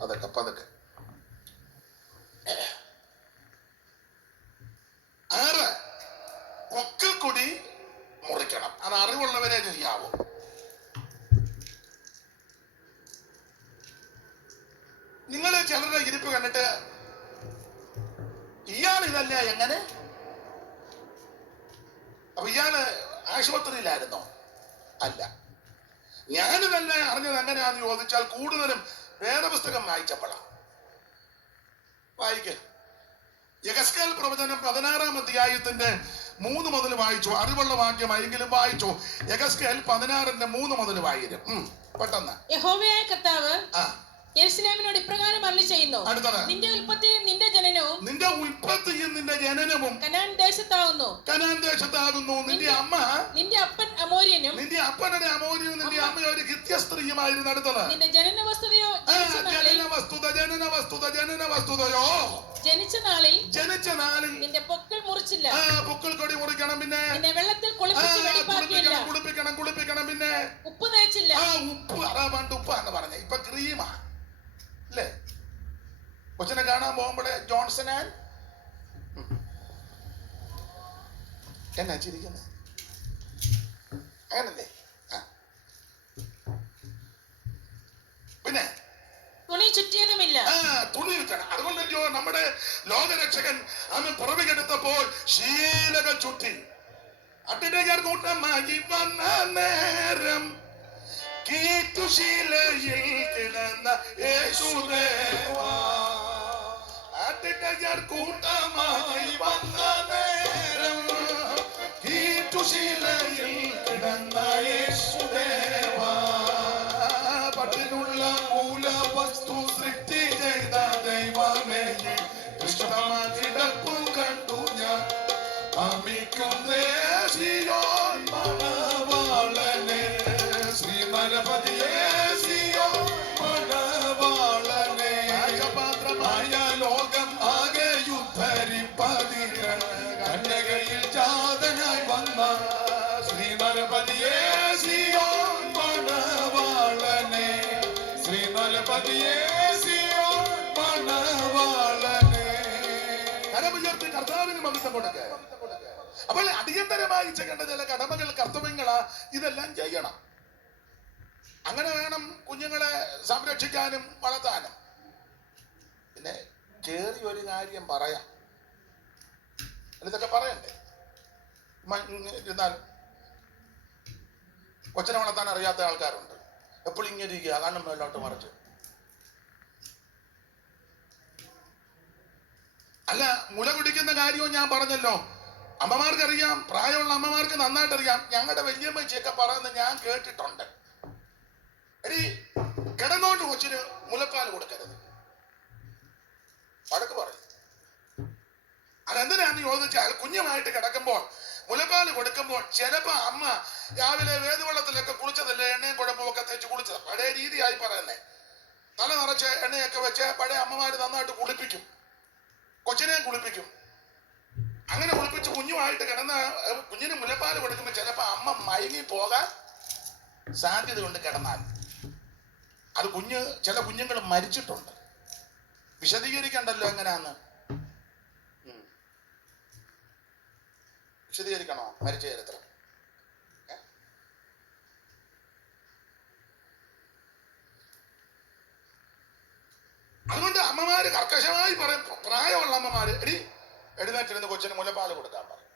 പതുക്കെ പതുക്കെ. 6 പൊക്കിൾ കൊടി മുറിക്കണം. അത് അറിവുള്ളവരെ ചെയ്യാവൂ. നിങ്ങൾ ചിലരുടെ ഇരിപ്പ് കണ്ടിട്ട് ഇയാൾ ഇതല്ല എങ്ങനെ? അപ്പൊ ഇയാള് ആശുപത്രിയിലായിരുന്നോ? അല്ല. ഞാനിതല്ല അറിഞ്ഞത് എങ്ങനെയാന്ന് ചോദിച്ചാൽ കൂടുതലും വേദപുസ്തകം വായിച്ചപ്പോഴാണ്. വായിക്ക. യെഹെസ്കേൽ പ്രവചനം 16-ാം അധ്യായത്തിന്റെ 3 മുതൽ വായിച്ചു. അറിവുള്ള വാക്യമായെങ്കിലും വായിച്ചു. യെഹെസ്കേൽ 16-ന്റെ 3 മുതൽ വായിരും പെട്ടെന്ന്. യഹോവയായ കർത്താവ് യെരൂശലേമിനോട് ഇപ്രകാരം അരുളി ചെയ്യുന്നു, നിന്റെ ഉൽപ്പത്തിയും നിന്റെ ജനനവും കനാൻ ദേശത്താകുന്നു. നിന്റെ അപ്പൻ അമോര്യനും നിന്റെ അമ്മ ഒരു ഹിത്യ സ്ത്രീയുമായിരുന്നു. അടുത്തത് നിന്റെ ജനന വസ്തുതയോ ജനിച്ച നാളിൽ നിന്റെ പൊക്കിൾ മുറിച്ചില്ല. പൊക്കിൾ കൊടി മുറിക്കണം. പിന്നെ വെള്ളത്തിൽ കുളിപ്പിക്കണം. പിന്നെ ഉപ്പ് തേച്ചില്ല. ഉപ്പ് പണ്ട് ഉപ്പാന്ന് പറഞ്ഞ ഇപ്പൊ ക്രീമാ അല്ലേ? കൊച്ചിനെ കാണാൻ പോകുമ്പോഴേ ജോൺസൺ എന്നാ ചിരിക്കുന്നത്? അങ്ങനല്ലേ? പിന്നെ തുണി ചുറ്റിയതുമില്ല. തുണി ചുറ്റണം. അതുകൊണ്ടല്ലോ നമ്മുടെ ലോകരക്ഷകൻ അവൻ പുറമെടുത്തപ്പോൾ ശീലകൾ ചുറ്റി. അട്ടിടയർ കൂട്ടമായി വന്ന നേരം കീറ്റുശീലയിൽ കിടന്ന യേശുദേവാ. അട്ടിടയർ കൂട്ടമായി വന്ന നേരം കീറ്റുശീലയിൽ കിടന്ന യേശുദേവാ. പട്ടിലുള്ള മൂലവസ്തു സൃഷ്ടി ചെയ്ത ദൈവമേ, കിടപ്പു കണ്ടു ഞാൻ അമിക്കുന്നേ സിയോൻ മണവാളനെ. ശ്രീമലപതിയേ സിയോൻ മണവാളനെ. പാത്രമായ ലോകം ആകെ യുദ്ധരിപ്പതിന് കന്യകയിൽ ജാതനായി വന്ന ശ്രീമലപതിയേ സിയോൻ മണവാളനെ. ശ്രീമലപതിയേ സിയോൻ മണവാളനെ. കരമുയർത്തി കർത്താവിന് മഹത്വം കൊടുക്കുക. അപ്പോൾ അടിയന്തരമായി ചെയ്യേണ്ട ചില കടമകൾ, കർത്തവ്യങ്ങളാ. ഇതെല്ലാം ചെയ്യണം. അങ്ങനെ വേണം കുഞ്ഞുങ്ങളെ സംരക്ഷിക്കാനും വളർത്താനും. പിന്നെ കേറി ഒരു കാര്യം പറയാം. ഇതൊക്കെ പറയണ്ടേ? ഇരുന്നാലും കൊച്ചിനെ വളർത്താൻ അറിയാത്ത ആൾക്കാരുണ്ട്. എപ്പോഴും ഇങ്ങനെ ഇരിക്കുക, കണ്ണും മേലോട്ട് മറിച്ച്. അല്ല, മുല കുടിക്കുന്ന കാര്യവും ഞാൻ പറഞ്ഞല്ലോ. അമ്മമാർക്കറിയാം, പ്രായമുള്ള അമ്മമാർക്ക് നന്നായിട്ട് അറിയാം. ഞങ്ങളുടെ വല്യമ്മച്ചയൊക്കെ പറയുന്നത് ഞാൻ കേട്ടിട്ടുണ്ട്. എടി, കിടന്നോണ്ട് കൊച്ചിന് മുലപ്പാൽ കൊടുക്കരുത്. വഴക്ക് പറയും. അതെന്തിനാന്ന് ചോദിച്ചാൽ കുഞ്ഞുമായിട്ട് കിടക്കുമ്പോൾ മുലപ്പാൽ കൊടുക്കുമ്പോൾ ചിലപ്പോ അമ്മ രാവിലെ വേദവെള്ളത്തിലൊക്കെ കുളിച്ചതല്ലേ, എണ്ണയും കുഴമ്പുമൊക്കെ തേച്ച് കുളിച്ചത്. പഴയ രീതിയായി പറയുന്നേ. തല നിറച്ച് എണ്ണയൊക്കെ വെച്ച് പഴയ അമ്മമാര് നന്നായിട്ട് കുളിപ്പിക്കും, കൊച്ചിനെയും കുളിപ്പിക്കും. അങ്ങനെ കുളിപ്പിച്ച് കുഞ്ഞുമായിട്ട് കിടന്ന കുഞ്ഞിന് മുലപ്പാൽ കൊടുക്കുമ്പോൾ ചിലപ്പോ അമ്മ മയങ്ങി പോകാൻ സാധ്യത കൊണ്ട് കിടന്നാൽ അത് ചില കുഞ്ഞുങ്ങൾ മരിച്ചിട്ടുണ്ട്. വിശദീകരിക്കണ്ടല്ലോ എങ്ങനെയാന്ന്. വിശദീകരിക്കണോ മരിച്ച ചരിത്രം? അതുകൊണ്ട് അമ്മമാര് കർക്കശമായി പറയും. പ്രായമുള്ള അമ്മമാര് എഴുന്നേറ്റിരുന്ന് കൊച്ചിന് മുലപ്പാൽ കൊടുക്കാൻ പറയും.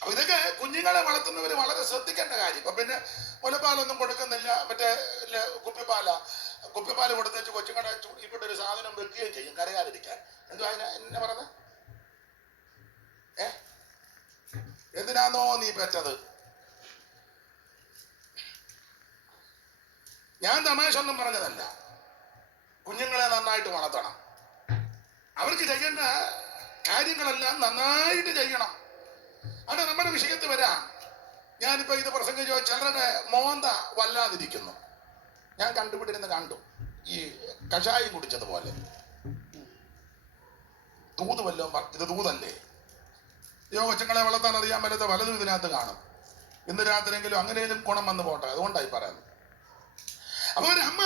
അപ്പൊ ഇതൊക്കെ കുഞ്ഞുങ്ങളെ വളർത്തുന്നവര് വളരെ ശ്രദ്ധിക്കേണ്ട കാര്യം. അപ്പൊ പിന്നെ മുലപ്പാലൊന്നും കൊടുക്കുന്നില്ല, മറ്റേ കുപ്പിപ്പാല് കൊടുത്തേച്ച് കൊച്ചുങ്ങളുടെ ചൂടിക്കൊണ്ടൊരു സാധനം വെക്കുകയും ചെയ്യും കരയാതിരിക്കാൻ. എന്തുവാ എന്നെ പറഞ്ഞത്? എന്തിനാന്നോ നീ പെറ്റത്? ഞാൻ തമാശ ഒന്നും പറഞ്ഞതല്ല. കുഞ്ഞുങ്ങളെ നന്നായിട്ട് വളർത്തണം. അവർക്ക് ചെയ്യേണ്ട കാര്യങ്ങളെല്ലാം നന്നായിട്ട് ചെയ്യണം. അത് നമ്മുടെ വിഷയത്തിൽ വരാം. ഞാനിപ്പോ ഇത് പ്രസംഗിച്ചോ, ചിലരുടെ മോന്ത വല്ലാതിരിക്കുന്നു. ഞാൻ കണ്ടുപിടിരുന്ന് കണ്ടു, ഈ കഷായം കുടിച്ചതുപോലെ. ദൂത് വല്ലതും ഇത് ദൂതല്ലേ? കൊച്ചുങ്ങളെ വളർത്താൻ അറിയാൻ പറ്റാത്ത വലതും ഇതിനകത്ത് കാണും. ഇന്ന് രാത്രിയെങ്കിലും അങ്ങനെയും ഗുണം വന്നു പോട്ടെ, അതുകൊണ്ടായി പറയുന്നത്. അപ്പൊ ഒരു അമ്മ,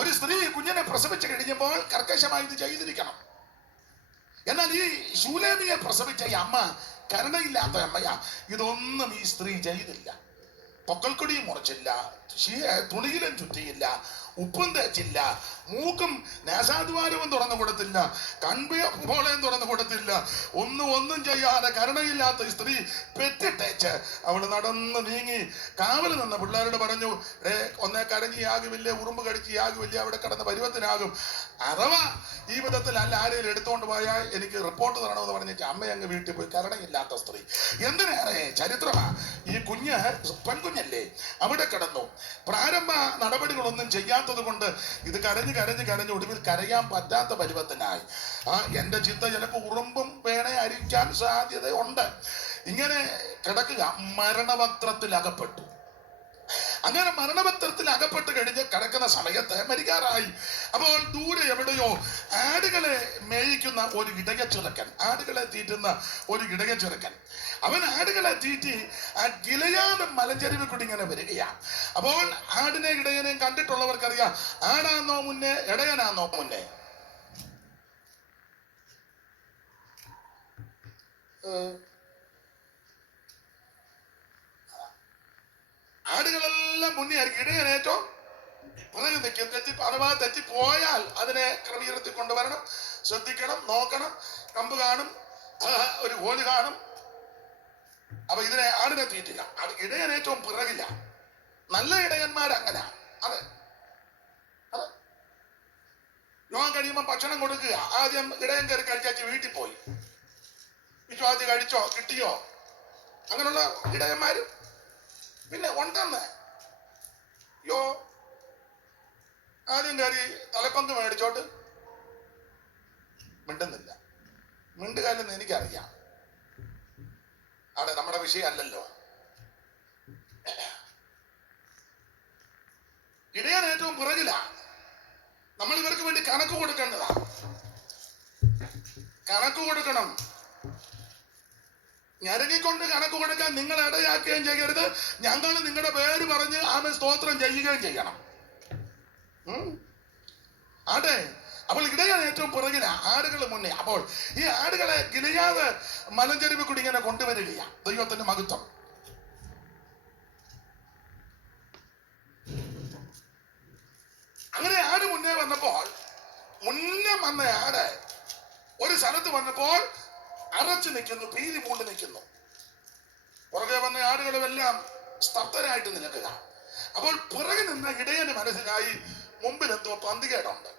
ഒരു സ്ത്രീ കുഞ്ഞിനെ പ്രസവിച്ച് കഴിഞ്ഞപ്പോൾ കർക്കശമായി ഇത് ചെയ്തിരിക്കണം. എന്നാൽ ഈ ശൂലേമിയെ പ്രസവിച്ച ഈ അമ്മ കരുണയില്ലാത്ത അമ്മയാ. ഇതൊന്നും ഈ സ്ത്രീ ചെയ്തില്ല. പൊക്കൽക്കൊടിയും മുറിച്ചില്ല, തുണിയിലും ചുറ്റിയില്ല, ഉപ്പും തേച്ചില്ല, മൂക്കും നാസാദ്വാരവും തുറന്നു കൊടുത്തില്ല, കൺപോളയും തുറന്നു കൊടുത്തില്ല. ഒന്നും ചെയ്യാതെ കരുണയില്ലാത്ത ഈ സ്ത്രീ പെറ്റിട്ടേച്ച് അവൾ നടന്ന് നീങ്ങി കാവൽ നിന്ന പിള്ളേരോട് പറഞ്ഞു, ഒന്നേ കരഞ്ഞിയാകുമില്ലേ, ഉറുമ്പ് കടിച്ചിയാകുമില്ലേ, അവിടെ കിടന്ന പരുവത്തിനാകും. അഥവാ ഈ വിധത്തിൽ അല്ല ആരെയും എടുത്തുകൊണ്ട് പോയാൽ എനിക്ക് റിപ്പോർട്ട് തരണമെന്ന് പറഞ്ഞിട്ട് അമ്മ അങ്ങ് വീട്ടിൽ പോയി. കരുണയില്ലാത്ത സ്ത്രീ. എന്തിനേറെ ചരിത്രമാ. ഈ കുഞ്ഞ് പെൺകുഞ്ഞല്ലേ, അവിടെ കിടന്നു. പ്രാരംഭ നടപടികളൊന്നും ചെയ്യാത്തത് കൊണ്ട് ഇത് കരഞ്ഞ് ഒടുവിൽ കരയാൻ പറ്റാത്ത പരുവത്തിനായി. എന്റെ ചിന്ത ചിലപ്പോൾ ഉറുമ്പും വേണേ അരിക്കാൻ സാധ്യത ഉണ്ട്. ഇങ്ങനെ കിടക്കുക, മരണപത്രത്തിൽ അകപ്പെട്ടു. അങ്ങനെ മരണപത്രത്തിൽ അകപ്പെട്ട് കഴിഞ്ഞ് കിടക്കുന്ന സമയത്ത് മരിക്കാറായി. അപ്പോൾ ദൂരെ എവിടെയോ ആടുകളെ മേയിക്കുന്ന ഒരു ഇടയച്ചെറുക്കൻ, ആടുകളെ തീറ്റുന്ന ഒരു ഇടയച്ചെറുക്കൻ, അവൻ ആടുകളെ തീറ്റി ആ ഗിലയാദ് മലഞ്ചെരിവ് കൂടി ഇങ്ങനെ വരികയാണ്. അപ്പോൾ ആടിനെ ഇടയനെയും കണ്ടിട്ടുള്ളവർക്കറിയാം, ആടാന്നോ മുന്നേ ഇടയനാന്നോ മുന്നേ? ആടുകളെല്ലാം മുന്നേ ആയിരിക്കും, ഇടയനേറ്റോ പുറകെ നിൽക്കും. അഥവാ തെറ്റിപ്പോയാൽ അതിനെ ക്രമീകരണത്തിൽ കൊണ്ടുവരണം, ശ്രദ്ധിക്കണം, നോക്കണം. കമ്പ് കാണും, ഒരു കോല് കാണും. അപ്പൊ ഇതിനെ ആടിനെ തീറ്റില്ല. അത് ഇടയനേറ്റവും പിറകില്ല. നല്ല ഇടയന്മാരങ്ങനെ. അതെ, രോഗം കഴിയുമ്പോൾ ഭക്ഷണം കൊടുക്കുക. ആദ്യം ഇടയൻ കയറി കഴിച്ചാച്ച് വീട്ടിൽ പോയി വിശ്വാസി കഴിച്ചോ കിട്ടിയോ, അങ്ങനെയുള്ള ഇടയന്മാരും പിന്നെ ഉണ്ടെന്ന്. ആദ്യം കയറി തലപ്പന്ത് മേടിച്ചോട്ട് മിണ്ടുന്നില്ല. മിണ്ടുകാലെന്ന് എനിക്കറിയാം. അവിടെ നമ്മുടെ വിഷയമല്ലല്ലോ. ഇടയൻ ഏറ്റവും പുറകിലാ. നമ്മൾ ഇവർക്ക് വേണ്ടി കണക്ക് കൊടുക്കേണ്ടതാ. കണക്ക് കൊടുക്കണം. ഞരങ്ങിക്കൊണ്ട് കണക്ക് കൊടുക്കാൻ നിങ്ങൾ ഇടയാക്കുകയും ചെയ്യരുത്. ഞങ്ങൾ നിങ്ങളുടെ പേര് പറഞ്ഞ് ആമേ സ്തോത്രം ചെയ്യുകയും ചെയ്യണം. അതെ, അപ്പോൾ ഇടയൻ ഏറ്റവും പുറകിലാ, ആടുകൾ മുന്നേ. അപ്പോൾ ഈ ആടുകളെ ഗിലയാദ് മലഞ്ചെരിവ് കൂടി ഇങ്ങനെ കൊണ്ടുവരികയാണ്. ദൈവത്തിന്റെ മഹത്വം. അങ്ങനെ ആട് മുന്നേ വന്നപ്പോൾ, മുന്നേ വന്ന ആട് ഒരു സ്ഥലത്ത് വന്നപ്പോൾ അറച്ചു നിൽക്കുന്നു, ഭീതി പൂണ്ട് നിൽക്കുന്നു. പുറകെ വന്ന ആടുകളുമെല്ലാം സ്തബ്ധരായിട്ട് നിൽക്കുക. അപ്പോൾ പുറകെ നിന്ന ഇടയന് മനസ്സിലായി മുമ്പിൽ എന്തോ പന്തികേടുണ്ട്.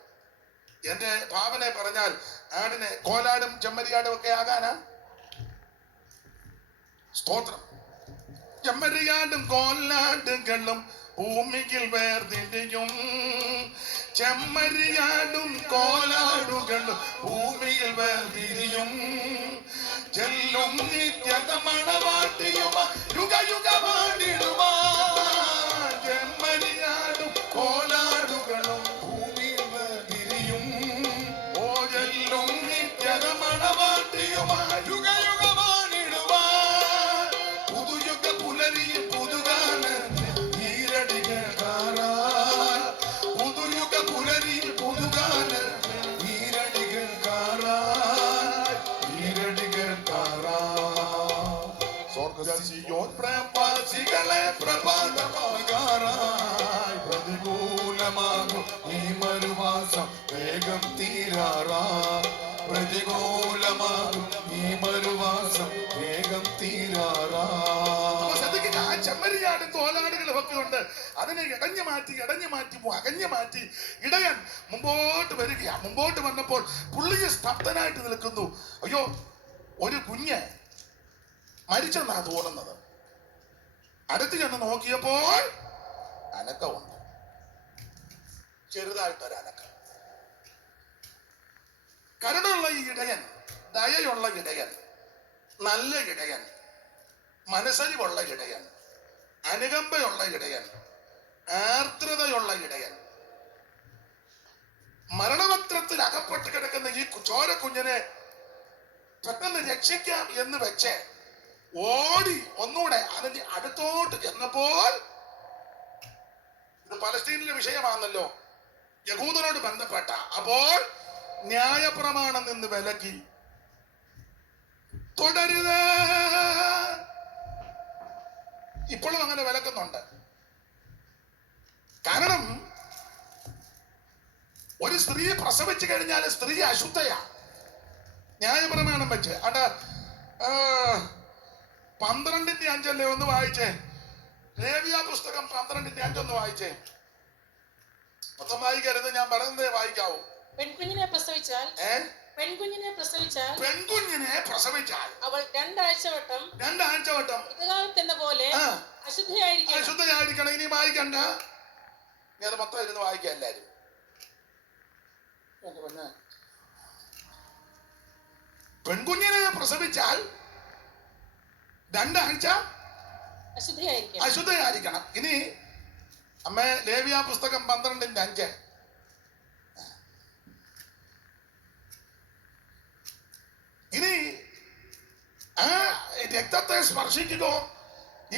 എന്റെ ഭാവനെ പറഞ്ഞാൽ ആടിനെ കോലാടും ചെമ്മരിയാടും ഒക്കെ ആകാനാ. സ്തോത്രം. ചെമ്മരിയാടും കോലാടുകളും ഭൂമിയിൽ വേർതിരിയും. ചെമ്മരിയാടും കോലാടുകളും ഭൂമിയിൽ വേർതിരിയും. ചെല്ലും നിത്യത മണവാട്ടിയുമ യുഗയുഗമാടിടുമാ. ചെമ്മരിയാടും കോലാടുകളും ഭൂമിയിൽ വേർതിരിയും. ഓ ചെല്ലും നിത്യത മണവാട്ടിയുമ യുഗയുഗമാടിടുമാ. പുതുയുഗ പുലരിയിൽ പുതുകാലത്ത് ഈരടികൾ കാറാൻ. പുതുയുഗ പുലരിയിൽ പുതുകാലത്ത് ഈരടികൾ കാറാൻ. ഈരടികൾ കാറാൻ. സ്വർഗ്ഗസിയോൻ പ്രവാസികളെ പ്രഭാതമാകാറായി. പ്രതികൂലമാകും ഈ മരുമാസം വേഗം തീരാറാ. പ്രതികൂലമാകും ഈ മരുമാസം വേഗം തീരാറാ. ചെമ്മരിയാടും കോലാടുകളും ഒക്കെ ഉണ്ട്. അതിനെ ഇടഞ്ഞു മാറ്റി അകഞ്ഞു മാറ്റി ഇടയൻ മുമ്പോട്ട് വരികയാ. മുമ്പോട്ട് വന്നപ്പോൾ പുള്ളിയെ സ്തബ്ധനായിട്ട് നിൽക്കുന്നു. അയ്യോ, ഒരു കുഞ്ഞ് മരിച്ചെന്നാ തോന്നുന്നത്. അടുത്ത് ചെന്ന് നോക്കിയപ്പോൾ അനക്കമുണ്ട്, ചെറുതായിട്ടൊരു അനക്കം. കരുണയുള്ള ഈ ഇടയൻ, ദയയുള്ള ഇടയൻ, നല്ല ഇടയൻ, മനസ്സരിവുള്ള ഇടയൻ, അനുകമ്പയുള്ള ഇടയൻ, ആർദ്രതയുള്ള ഇടയൻ, മരണപത്രത്തിൽ അകപ്പെട്ട് കിടക്കുന്ന ഈ ചോര കുഞ്ഞിനെ പെട്ടെന്ന് രക്ഷിക്കാം എന്ന് വെച്ച് ഓടി ഒന്നുകൂടെ അതിന്റെ അടുത്തോട്ട് ചെന്നപ്പോൾ, ഇത് പലസ്തീനിലെ വിഷയമാണല്ലോ, യഹൂദനോട് ബന്ധപ്പെട്ട, അപ്പോൾ ന്യായപ്രമാണം നിന്ന് വിലക്കി. തുടരുത്. ഇപ്പോഴും അങ്ങനെ വിലക്കുന്നുണ്ട്. കാരണം ഒരു സ്ത്രീ പ്രസവിച്ചു കഴിഞ്ഞാൽ സ്ത്രീ അശുദ്ധയാ, ന്യായപ്രമാണം വെച്ച്. അണ്ട 12:5 ഒന്ന് വായിച്ചേ. ലേവ്യ പുസ്തകം 12:5 ഒന്ന് വായിച്ചേ. മൊത്തം വായിക്കരുത്, ഞാൻ പറയുന്നതേ വായിക്കാവൂ. പെൺകുഞ്ഞിനെ പ്രസവിച്ചാൽ അവൾ 2 ആഴ്ചവട്ടം ഇതുകാലത്തെന്ന പോലെ അശുദ്ധയായിരിക്കണം. ഇനി വായിക്കണ്ട, നീ അത് മൊത്തം ഇരുന്ന് വായിക്കാം എല്ലാരും. പെൺകുഞ്ഞിനെ പ്രസവിച്ചാൽ 2 ആഴ്ച അശുദ്ധയായിരിക്കണം. ഇനി അമ്മ ലേവ്യ പുസ്തകം 12:5. ഇനി ആ രക്തത്തെ സ്പർശിക്കുകയോ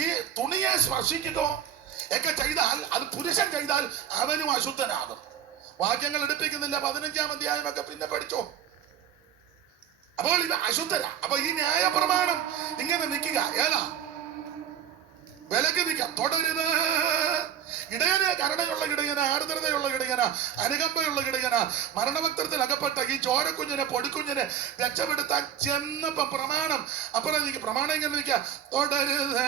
ഈ തുണിയെ സ്പർശിക്കുകയോ ഒക്കെ ചെയ്താൽ, അത് പുരുഷൻ ചെയ്താൽ അവനും അശുദ്ധനാകും. വാക്യങ്ങൾ എടുപ്പിക്കുന്നില്ല, 15-ാം അധ്യായം ഒക്കെ പിന്നെ പഠിച്ചോ. അപ്പോൾ ഇത് അശുദ്ധര. അപ്പൊ ഈ ന്യായ പ്രമാണം ഇങ്ങനെ നിൽക്കുക, ഏതാ വിലക്ക് നിൽക്കുക. തുടരുത്. ഇടയന് കരുണയുള്ള ഇടയന, ആർദ്രതയുള്ള ഇടയന, അനുകമ്പയുള്ള ഇടയന, മരണപത്രത്തിൽ അകപ്പെട്ട ഈ ചോരക്കുഞ്ഞിനെ, പൊടിക്കുഞ്ഞിനെ രക്ഷപ്പെടുത്താൻ ചെന്നപ്പം പ്രമാണം, അപ്പുറം എനിക്ക് പ്രമാണം ഇങ്ങനെ നിൽക്കുക. തുടരുത്.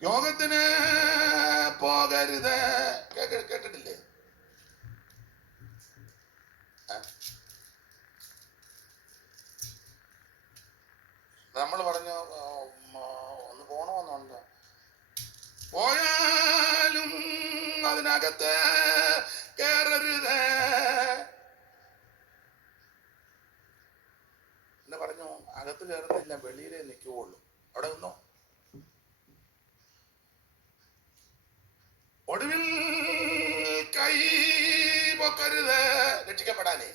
യോഗത്തിന് പോകരുത്. കേട്ടിട്ടില്ലേ? നമ്മൾ പറഞ്ഞു ഒന്ന് പോണമെന്നുണ്ട്. പോയാലും അതിനകത്ത് കേറരുത് എന്ന് പറഞ്ഞു. അകത്ത് കയറുന്നില്ല, വെളിയിലേ നിൽക്കുകയുള്ളൂ. അവിടെ നിന്നോ. ഒടുവിൽ കൈ പൊക്കരുത് രക്ഷിക്കപ്പെടാനേ.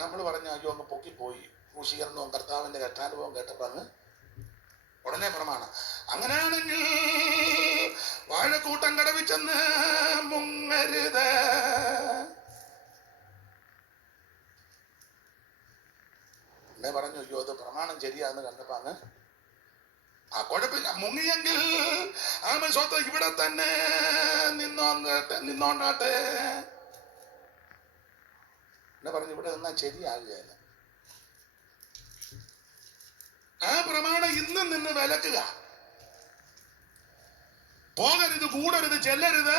നമ്മൾ പറഞ്ഞ അയ്യോ അങ്ങ് പൊക്കിപ്പോയി. ക്രൂശീകരണവും കർത്താവിന്റെ കഷ്ടാനുഭവം കേട്ടപ്പോ അങ്ങ് ഉടനെ പ്രമാണം. അങ്ങനെയാണെങ്കിൽ വാഴക്കൂട്ടം കടവിച്ചെന്ന് മുങ്ങരുത്. എന്നെ പറഞ്ഞു അയ്യോ അത് പ്രമാണം ശരിയാന്ന് കണ്ടപ്പോ അങ്ങ് കുഴപ്പമില്ല, മുങ്ങിയെങ്കിൽ ആമ സ്വത്ത് ഇവിടെ തന്നെ നിന്നോണ്ടാട്ടെ എന്നെ പറഞ്ഞു. ഇവിടെ നിന്നാ ശരിയാകുകയല്ല. ആ പ്രമാണം ഇന്നും നിന്ന് വിലക്കുക. പോകരുത്, കൂടരുത്, ചെല്ലരുത്,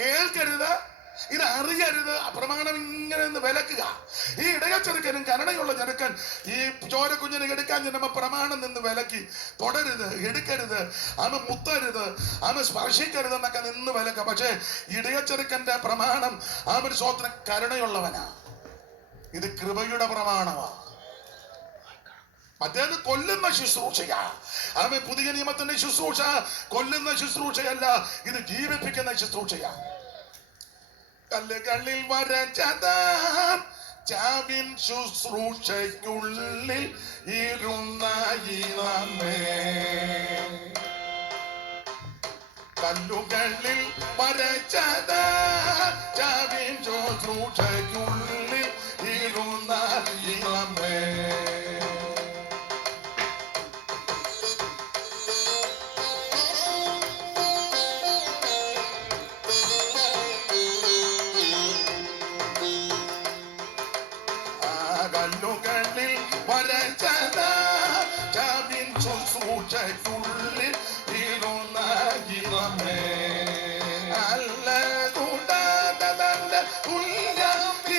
കേൾക്കരുത്, ഇത് അറിയരുത്. അപ്രമാണം ഇങ്ങനെ നിന്ന് വിലക്കുക. ഈ ഇടയച്ചെറുക്കനും കരുണയുള്ള ചെറുക്കൻ ഈ ചോരക്കുഞ്ഞിനെ എടുക്കാൻ ചെന്നപ്പോ പ്രമാണം നിന്ന് വിലക്കി. തുടരുത്, എടുക്കരുത്, അവൻ മുത്തരുത്, അവൻ സ്പർശിക്കരുത് എന്നൊക്കെ നിന്ന് വിലക്ക. പക്ഷെ ഇടയച്ചെറുക്കന്റെ പ്രമാണം അവൻ സ്വന്തം കരുണയുള്ളവനാ. ഇത് കൃപയുടെ പ്രമാണമാ. മറ്റേത് കൊല്ലുന്ന ശുശ്രൂഷയാ. അവൻ പുതിയ നിയമത്തിന്റെ ശുശ്രൂഷ കൊല്ലുന്ന ശുശ്രൂഷയല്ല, ഇത് ജീവിപ്പിക്കുന്ന ശുശ്രൂഷയാ. കല്ലുകളിൽ വരച്ചതാം ചാവിൻ ശുശ്രൂഷയ്ക്കുള്ളിൽ ഇരുന്ന കല്ലുകളിൽ വരച്ചതാം ചാവിൻ ശുശ്രൂഷയ്ക്കുള്ളിൽ ഇരുന്ന ഇളമേ. കല്ലുകളിൽ വരച്ചതാ ചാവിൻ ശുശ്രൂഷയ്ക്കുള്ളിൽ ഇരുന്ന ഇളമേ. അല്ല കൂടാതെ തന്റെ ഉള്ളില്ലാതെ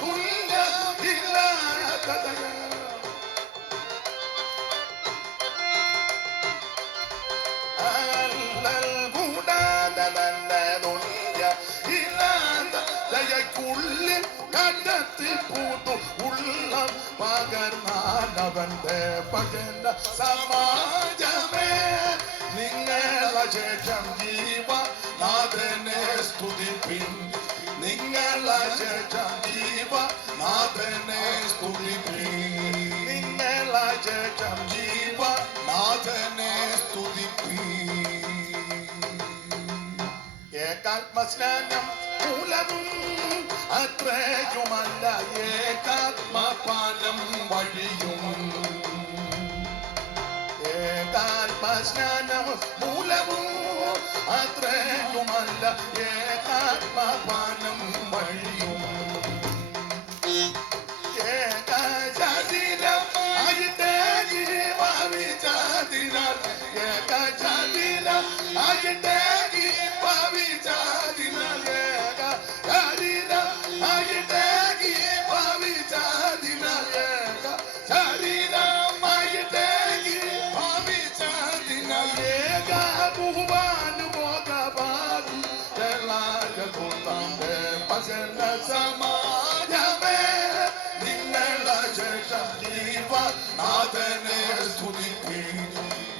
തുല്യമില്ലാത്ത ദയ. കൂടാതെ തന്നെ തുല്യമില്ലാത്ത ദയക്കുള്ളിൽ കണ്ടെത്തി പൂത്തു ഉള്ളം പകർന്നാനവന്റെ ഭജന സമാജമേ. നിങ്ങളെ ശേഷം ജീവനാഥനെ സ്തുതിപ്പിൻ. നിങ്ങളെ ശേഷം ജീവനാഥനെ സ്തുതിപ്പിൻ. നിങ്ങളെ ശേഷം ജീവനാഥനെ സ്തുതിപ്പിൻ. ഏകാത്മസ്നാനം മൂലവും അത്രയുമല്ല ഏകാത്മപാനം വഴിയും. ഏകാത്മസ്നാനം മൂലവും അത്രയുമല്ല ഏകാത്മപാനം വഴിയും. ഏകശരീരം ആയിട്ടേ ജീവവിചാരിനാൽ. ഏകശരീരം ആയിട്ടേ ജീവവിചാരിനാൽ. ഏകശരീരം ആയിട്ടേ ജീവവിചാരിനാൽ. ഏകശരീരം ആയിട്ടേ ജീവവിചാരിനാൽ. ഏകഭുവാനുഭോഗഭാവി ജലാജകുന്താമ്പേ ഭജന സമാജമേ. നിങ്ങളെ ശേഷം ജീവനാഥനെ സ്തുതിപ്പിൻ.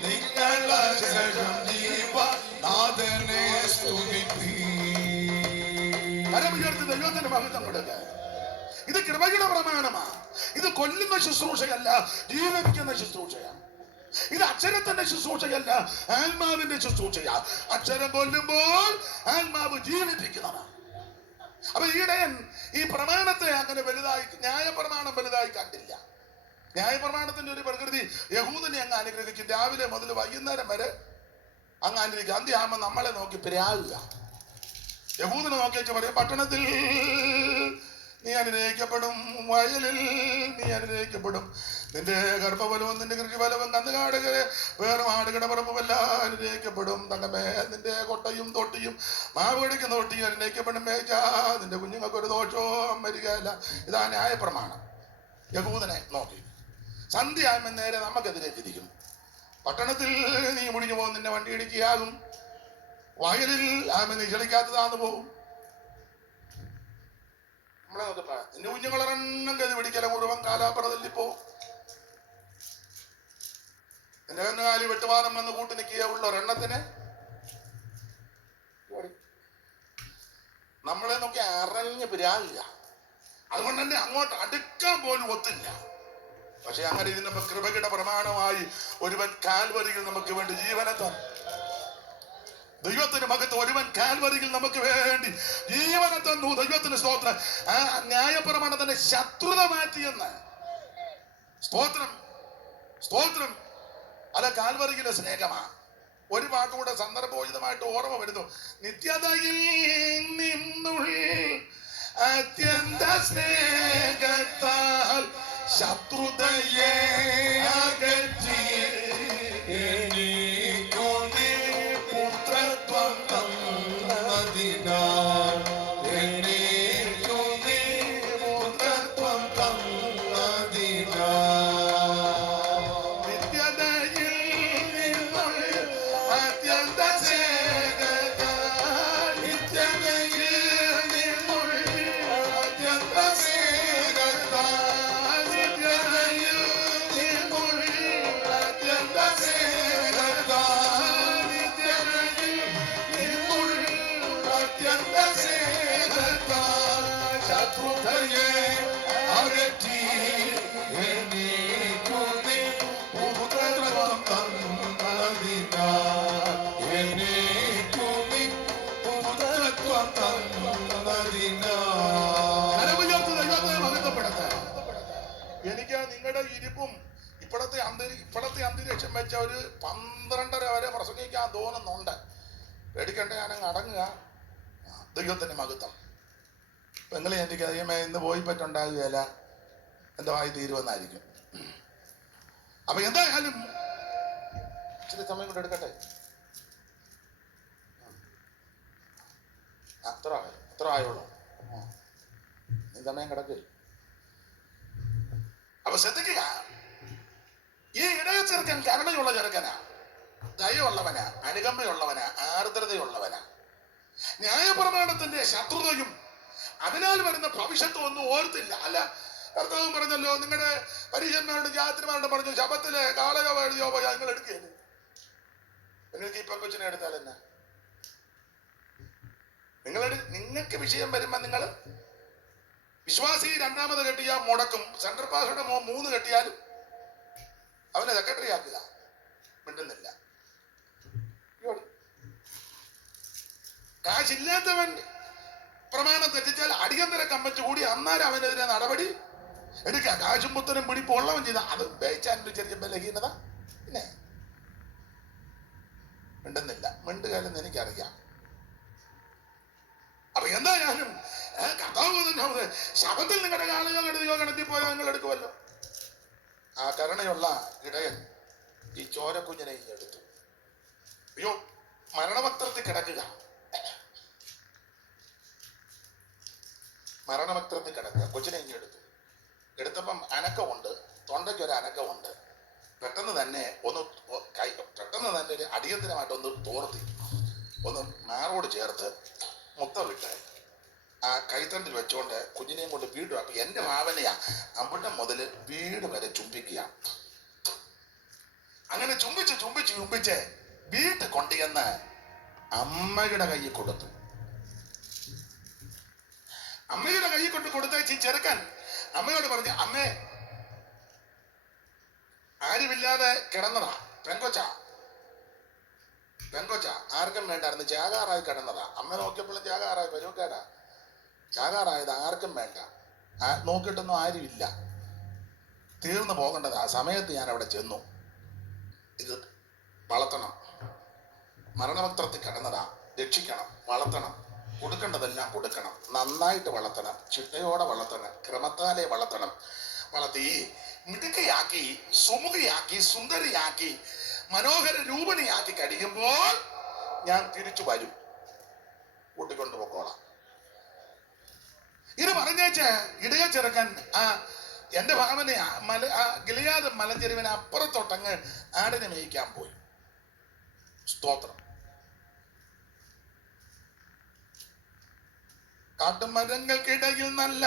നിങ്ങളെ ശേഷം ജീവനാഥനെ സ്തുതിപ്പിൻ. കരമുയർത്തി ദൈവത്തിന്റെ മഹത്വം കൊടുക്കുക. ഇത് കൃപയുടെ പ്രമാണമാണ്. ഇത് കൊല്ലുന്ന ശുശ്രൂഷയല്ല, ജീവിപ്പിക്കുന്ന ശുശ്രൂഷയാണ്. ഇത് അക്ഷരത്തിന്റെ ശുശ്രൂഷയല്ല, ആത്മാവിന്റെ ശുശ്രൂഷയാ. അക്ഷരം കൊല്ലുമ്പോൾ ആത്മാവ് ജീവിപ്പിക്കുന്നതാണ്. അപ്പൊ ഈടയൻ ഈ പ്രമാണത്തെ അങ്ങനെ വലുതായി, ന്യായപ്രമാണം വലുതായി കണ്ടില്ല. ന്യായപ്രമാണത്തിന്റെ ഒരു പ്രകൃതി യഹൂദനെ അങ്ങ് അനുഗ്രഹിക്കും. രാവിലെ മുതൽ വൈകുന്നേരം വരെ അങ്ങ് അനുഗ്രഹിക്കും. അന്ത്യാകുമ്പോൾ നമ്മളെ നോക്കി പിരാകുക. യഹൂദനെ നോക്കി വെച്ച് പറയും, പട്ടണത്തിൽ നീ അനുഗ്രഹിക്കപ്പെടും, വയലിൽ നീ അനുഗ്രഹിക്കപ്പെടും. നിന്റെ ഗർഭഫലവും നിന്റെ കൃഷിഫലവും കന്നുകാട് വേറെ ആടുകട പറമ്പുമെല്ലാം അനുഗ്രഹിക്കപ്പെടും. തങ്കമേ നിന്റെ കൊട്ടയും തൊട്ടിയും മാവ് കടിക്കുന്ന തൊട്ടിയും അനുഗ്രഹിക്കപ്പെടും. മേച്ചാ നിന്റെ കുഞ്ഞുങ്ങൾക്ക് ഒരു ദോഷവും വരികയല്ല. ഇതാ ന്യായപ്രമാണം. യഹൂദനെ നോക്കി. സന്ധ്യയാകുമ്പോൾ നേരെ നമുക്കെതിരെ തിരിക്കും. പട്ടണത്തിൽ നീ മുടിഞ്ഞു പോകും, നിന്നെ വണ്ടി ഇടിക്കുകയാകും. വയലിൽ ആമ നീ ചെളിക്കാത്തതാന്ന് പോകും. നമ്മളെ നോക്കട്ടെ, നിന്റെ കുഞ്ഞുങ്ങളൊരെണ്ണം കരുതി പിടിക്കല മുഴുവൻ കാലാപ്പുറതല്ലിപ്പോ. നിന്റെ കന്നുകാലി വെട്ടുവാദം വന്ന് കൂട്ടി നിൽക്കുക ഉള്ള ഒരെണ്ണത്തിന്. നമ്മളെ നോക്കി അറിഞ്ഞ് പിരാകില്ല. അതുകൊണ്ട് തന്നെ അങ്ങോട്ട് അടുക്കാൻ പോലും ഒത്തില്ല. പക്ഷെ അങ്ങനെ ഇരുന്നപ്പോ കൃപയുടെ പ്രമാണമായി ഒരുവൻ കാൽവരിയിൽ നമുക്ക് വേണ്ടി ജീവനെ തന്നു. ദൈവത്തിന്റെ മകത്ത് ഒരുവൻ കാൽവരിയിൽ നമുക്ക് വേണ്ടി ജീവനെ തന്നു. ദൈവത്തിന് സ്തോത്രം. ആ ന്യായപ്രമാണത്തിന്റെ ശത്രുത മാറ്റിയെന്ന്. സ്തോത്രം, സ്തോത്രം. അല്ല, കാൽവരിയിലെ സ്നേഹമാണ്. ഒരു പാട്ടുകൂടെ സന്ദർഭോചിതമായിട്ട് ഓർമ്മ വരുന്നു. നിത്യതയിൽ നിന്നുള്ളിൽ അത്യന്ത സ്നേഹത്താൽ ശത്രുതയെ അകറ്റി എനിക്കു നീ പുത്രത്വം തന്നതിനാൽ. എനിക്കു നീ പുത്രത്വം തന്നതിനാൽ. നിത്യതയിൽ നിന്നുള്ളിൽ അത്യന്ത സ്നേഹത്താൽ. നിത്യതയിൽ നിന്നുള്ളിൽ അത്യന്ത സ്നേഹത്താൽ. നിത്യതയിൽ നിന്നുള്ളിൽ അത്യന്ത സ്നേഹത്താൽ. നിത്യതയിൽ നിന്നുള്ളിൽ അത്യന്ത സ്നേഹത്താൽ ശത്രുതയെ അകറ്റി എനിക്കു നീ പുത്രത്വം തന്നതിനാൽ. എനിക്കു നീ പുത്രത്വം തന്നതിനാൽ. ദൈവത്തെ മഹത്വപ്പെടുത്താൻ എനിക്ക് നിങ്ങളുടെ ഇരിപ്പും ഇപ്പോഴത്തെ അന്തരീക്ഷം വെച്ച ഒരു 12:30 വരെ പ്രസംഗിക്കാൻ തോന്നുന്നുണ്ട്. പേടിക്കണ്ട, ഞാനങ്ങ് അടങ്ങുക. ദൈവത്തിന്റെ മഹത്വം. പെങ്ങളെ എനിക്ക് ദൈവമേ ഇന്ന് പോയി പറ്റുണ്ടാകുകയല്ല, എന്താ ആയി തീരുവെന്നായിരിക്കും. അപ്പൊ എന്തായാലും ഇച്ചിരി സമയം കൊണ്ട് എടുക്കട്ടെ. അത്ര ആയോളൂ. നീ സമയം കിടക്ക്. അപ്പൊ ശ്രദ്ധിക്കുക, ഈ ഇടയ ചെറുക്കൻ കരുണയുള്ള ചെറുക്കനാ, ദയുള്ളവനാ, അനുകമ്പയുള്ളവനാ, ആർദ്രതയുള്ളവനാ. ന്യായപ്രമാണത്തിന്റെ ശത്രുതയും അതിനാൽ വരുന്ന ഭവിഷ്യത്തും ഒന്നും ഓർത്തില്ല. അല്ല, കർത്താവ് പറഞ്ഞല്ലോ, നിങ്ങളുടെ പരീക്ഷന്മാരോട് ജാതിമാരോട് പറഞ്ഞു, ശബത്തിലെ കാളയോ വേളിയോ പോയാ നിങ്ങൾ എടുക്കുകയല്ലേ. നിങ്ങൾക്ക് ഈ പെങ്കൊച്ചിനെ എടുത്താൽ എന്നാ? നിങ്ങൾക്ക് വിഷയം വരുമ്പോ നിങ്ങൾ വിശ്വാസി രണ്ടാമത് കെട്ടിയാൽ മുടക്കും, സെൻട്രൽ പാസ്വേഡ് 3 കെട്ടിയാലും അവനെ സെക്രട്ടറി ആക്കുക. മിണ്ടുന്നില്ല. കാശില്ലാത്തവൻ പ്രമാണം തെറ്റിച്ചാൽ അടിയന്തര കമ്മിറ്റി കൂടി അന്നേരം അവനെതിരെ നടപടി എടുക്കുക. കാശും പുത്തനും പിടിപ്പ് ഉള്ളവൻ ചെയ്ത അത് ഉപയോഗിച്ചാൽ ചെറിയ ബലഹീനത. പിന്നെ മിണ്ടുന്നില്ല. മിണ്ടുകാലെന്ന് എനിക്കറിയാം. അപ്പൊ എന്തായാലും കർത്താവ് ശബത്തിൽ നിങ്ങളുടെ കാളയോ കടതിയോ കടത്തിപ്പോയോ നിങ്ങൾ എടുക്കുമല്ലോ. ആ കരുണയുള്ള ഇടയൻ ഈ ചോരക്കുഞ്ഞിനെ എടുത്തു. അയ്യോ, മരണപത്രത്തിൽ കിടക്കുക, മരണപത്രത്തിൽ കിടക്കുക. കൊച്ചിനെ എടുത്തു. എടുത്തപ്പം അനക്കമുണ്ട്, തൊണ്ടയ്ക്കൊരു അനക്കമുണ്ട്. പെട്ടെന്ന് തന്നെ ഒരു അടിയന്തരമായിട്ട് ഒന്ന് തോർത്തി, ഒന്ന് മാറോട് ചേർത്ത് മുത്തമിട്ട് ആ കൈത്തണ്ടിൽ വെച്ചുകൊണ്ട് കുഞ്ഞിനെയും കൊണ്ട് വീട്. അപ്പൊ എന്റെ ഭാവനയാ അവിടം മുതൽ വീട് വരെ ചുംബിക്കുക. അങ്ങനെ ചുംബിച്ച് വീട്ടിൽ കൊണ്ടുവന്ന് അമ്മയുടെ കയ്യിൽ കൊടുത്തു. അമ്മയുടെ കയ്യിൽ കൊണ്ട് കൊടുത്തേച്ച് ചെറുക്കൻ അമ്മയോട് പറഞ്ഞു, അമ്മേ, ആരുമില്ലാതെ കിടന്നതാ, പെങ്കൊച്ച ആർക്കും വേണ്ടായിരുന്നു, ചാകാറായി കിടന്നതാ. അമ്മ നോക്കിയപ്പോഴും ചാകാറായി, പരുവക്കേടാ, ചാകാറായത് ആർക്കും വേണ്ട, നോക്കിയിട്ടൊന്നും ആരുമില്ല, തീർന്നു പോകേണ്ടത്. ആ സമയത്ത് ഞാൻ അവിടെ ചെന്നു. ഇത് വളർത്തണം, മരണപത്രത്തിൽ കിടന്നതാ, രക്ഷിക്കണം, വളർത്തണം, കൊടുക്കേണ്ടതെല്ലാം കൊടുക്കണം, നന്നായിട്ട് വളർത്തണം, ചിട്ടയോടെ വളർത്തണം, ക്രമത്താലെ വളർത്തണം. വളർത്തി മിടുക്കയാക്കി, സുമുഖിയാക്കി, സുന്ദരിയാക്കി, മനോഹര രൂപണിയാക്കി കഴിയുമ്പോൾ ഞാൻ തിരിച്ചു വരും, കൂട്ടിക്കൊണ്ടു പോക്കോളാം. ഇത് പറഞ്ഞേച്ച് ഇടയ ചെറുക്കൻ എന്റെ ഭാവനയാ ഗിലിയാദ് മലഞ്ചെരുവിന് അപ്പുറത്തോട്ടങ്ങ് ആടിനെ മേയ്ക്കാൻ പോയി. സ്തോത്രം. കാട്ടുമരങ്ങൾക്കിടയിൽ നല്ല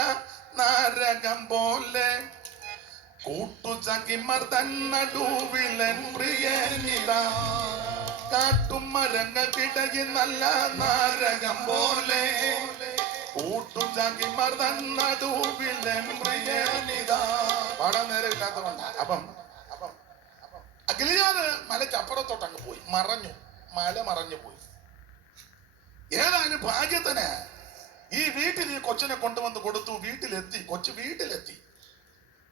നാരകം പോലെ കൂട്ടുചകിമർ തന്നടുവിലൻ പ്രിയനിതാ. കാട്ടുമരങ്ങൾക്കിടയിൽ നല്ല നാരകം പോലെ കൂട്ടുചകിമർ തന്നടുവിലൻ പ്രിയനിതാ. പാടാൻ നേരമില്ലാത്തതുകൊണ്ടാ. അപ്പം ഗിലിയാദ് മലയ്ക്ക് അപ്പുറത്തോട്ട് അങ്ങ് പോയി, മറഞ്ഞു, മല മറഞ്ഞു പോയി. ഏതായാലും ഭാഗ്യത്തിന് ഈ വീട്ടിൽ ഈ കൊച്ചിനെ കൊണ്ടുവന്ന് കൊടുത്തു. വീട്ടിലെത്തി, കൊച്ചു വീട്ടിലെത്തി,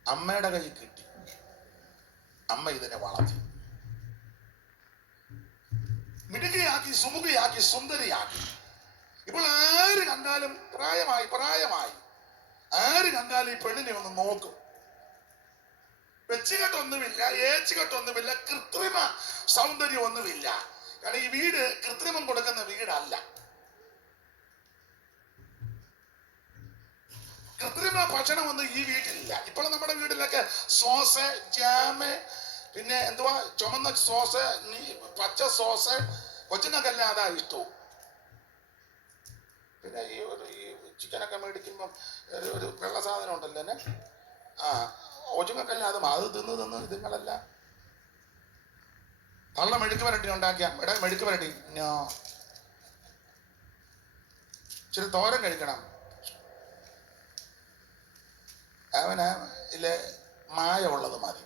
അമ്മയുടെ കയ്യിൽ കിട്ടി. അമ്മ ഇതിനെ വളർത്തി, മിടുകയാക്കി, സുമുഖയാക്കി, സുന്ദരിയാക്കി. ഇപ്പോൾ ആര് കണ്ടാലും പ്രായമായി ആര് കണ്ടാലും ഈ പെണ്ണിനെ ഒന്ന് നോക്കും. വെച്ചുകെട്ടൊന്നുമില്ല, ഏച്ചുകെട്ടൊന്നുമില്ല, കൃത്രിമ സൗന്ദര്യം ഒന്നുമില്ല. കാരണം ഈ വീട് കൃത്രിമം കൊടുക്കുന്ന വീടല്ല, കൃത്രിമ ഭക്ഷണമൊന്നും ഈ വീട്ടിലില്ല. ഇപ്പോൾ നമ്മുടെ വീട്ടിലൊക്കെ സോസ്, ജാമ്, പിന്നെ എന്തുവാ ചുമന്ന സോസ്, പച്ച സോസ്, കൊച്ചുങ്ങൾക്കെല്ലാം അതാ ഇഷ്ടവും. പിന്നെ ഈ ചിക്കനൊക്കെ മേടിക്കുമ്പം ഒരു വെള്ള സാധനം ഉണ്ടല്ലോ തന്നെ, കൊച്ചുങ്ങൾക്കെല്ലാം അത് തിന്ന് ഇതുങ്ങളെല്ലാം നല്ല മെഴുക്ക് വരട്ടി ഉണ്ടാക്കിയ മെഴുക്ക് വരട്ടി ഇച്ചിരി തോരൻ കഴിക്കണം. അവന് ഇല്ലേ മായ ഉള്ളത് മതി.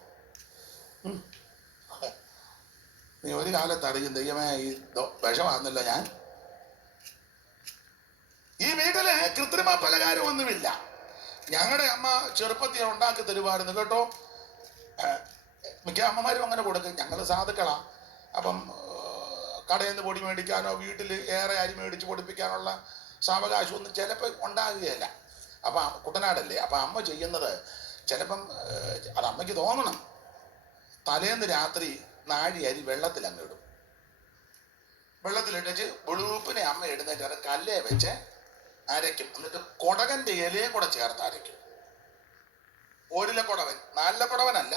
നീ ഒരു കാലത്ത് അറിയും, ദൈവമേ ഈ വിഷമാകുന്നില്ല ഞാൻ. ഈ വീട്ടില് കൃത്രിമ പലഹാരമൊന്നുമില്ല. ഞങ്ങളുടെ അമ്മ ചെറുപ്പത്തിൽ ഉണ്ടാക്കി തരുമായിരുന്നു കേട്ടോ. മിക്ക അമ്മമാരും അങ്ങനെ കൊടുക്കും. ഞങ്ങൾ സാധുക്കളാ. അപ്പം കടയിൽ നിന്ന് പൊടി മേടിക്കാനോ വീട്ടിൽ ഏറെ അരി മേടിച്ച് പൊടിപ്പിക്കാനുള്ള സാവകാശമൊന്നും ചിലപ്പോൾ ഉണ്ടാകുകയില്ല. അപ്പം കുട്ടനാടല്ലേ, അപ്പം അമ്മ ചെയ്യുന്നത് ചിലപ്പം അത് അമ്മയ്ക്ക് തോന്നണം, തലേന്ന് രാത്രി നാഴി അരി വെള്ളത്തിൽ അങ്ങ് ഇടും. വെള്ളത്തിലിട്ടിച്ച് വെളുപ്പിനെ അമ്മ എഴുന്നേറ്റ് കല്ലേ വെച്ച് അരയ്ക്കും. എന്നിട്ട് കൊടകന്റെ ഇലയും കൂടെ ചേർത്ത് അരയ്ക്കും. ഓരില കൊടവൻ, നല്ല കൊടവനല്ല,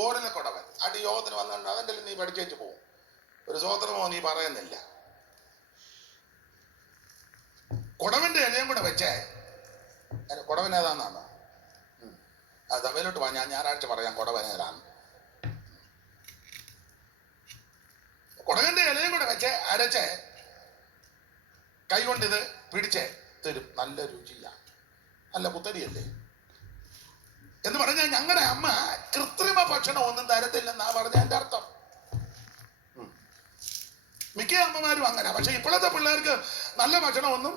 ഓരില കൊടവൻ. അടി യോഗത്തിന് വന്നിട്ടുണ്ട്, അതെങ്കിലും നീ പഠിച്ചേച്ച് പോവും. ഒരു സ്വോത്രമോ നീ പറയുന്നില്ല. കൊടവന്റെ ഇലയും കൂടെ വെച്ചേ. കൊടവൻ ഏതാന്നാണ് തവയിലോട്ട് വാ, ഞാൻ ഞായറാഴ്ച പറയാം കൊടവൻ ഏതാണ്. കൊടകന്റെ ഇലയും കൂടെ വെച്ച് അരച്ച് കൈ കൊണ്ട് ഇത് പിടിച്ച് തരും. നല്ല രുചിയാ, നല്ല കുത്തരിയല്ലേ എന്ന് പറഞ്ഞാൽ ഞങ്ങളുടെ അമ്മ കൃത്രിമ ഭക്ഷണം ഒന്നും തരത്തില്ലെന്നാ പറഞ്ഞ എന്റെ അർത്ഥം. മിക്ക അമ്മമാരും അങ്ങനെ. പക്ഷെ ഇപ്പോഴത്തെ പിള്ളേർക്ക് നല്ല ഭക്ഷണം ഒന്നും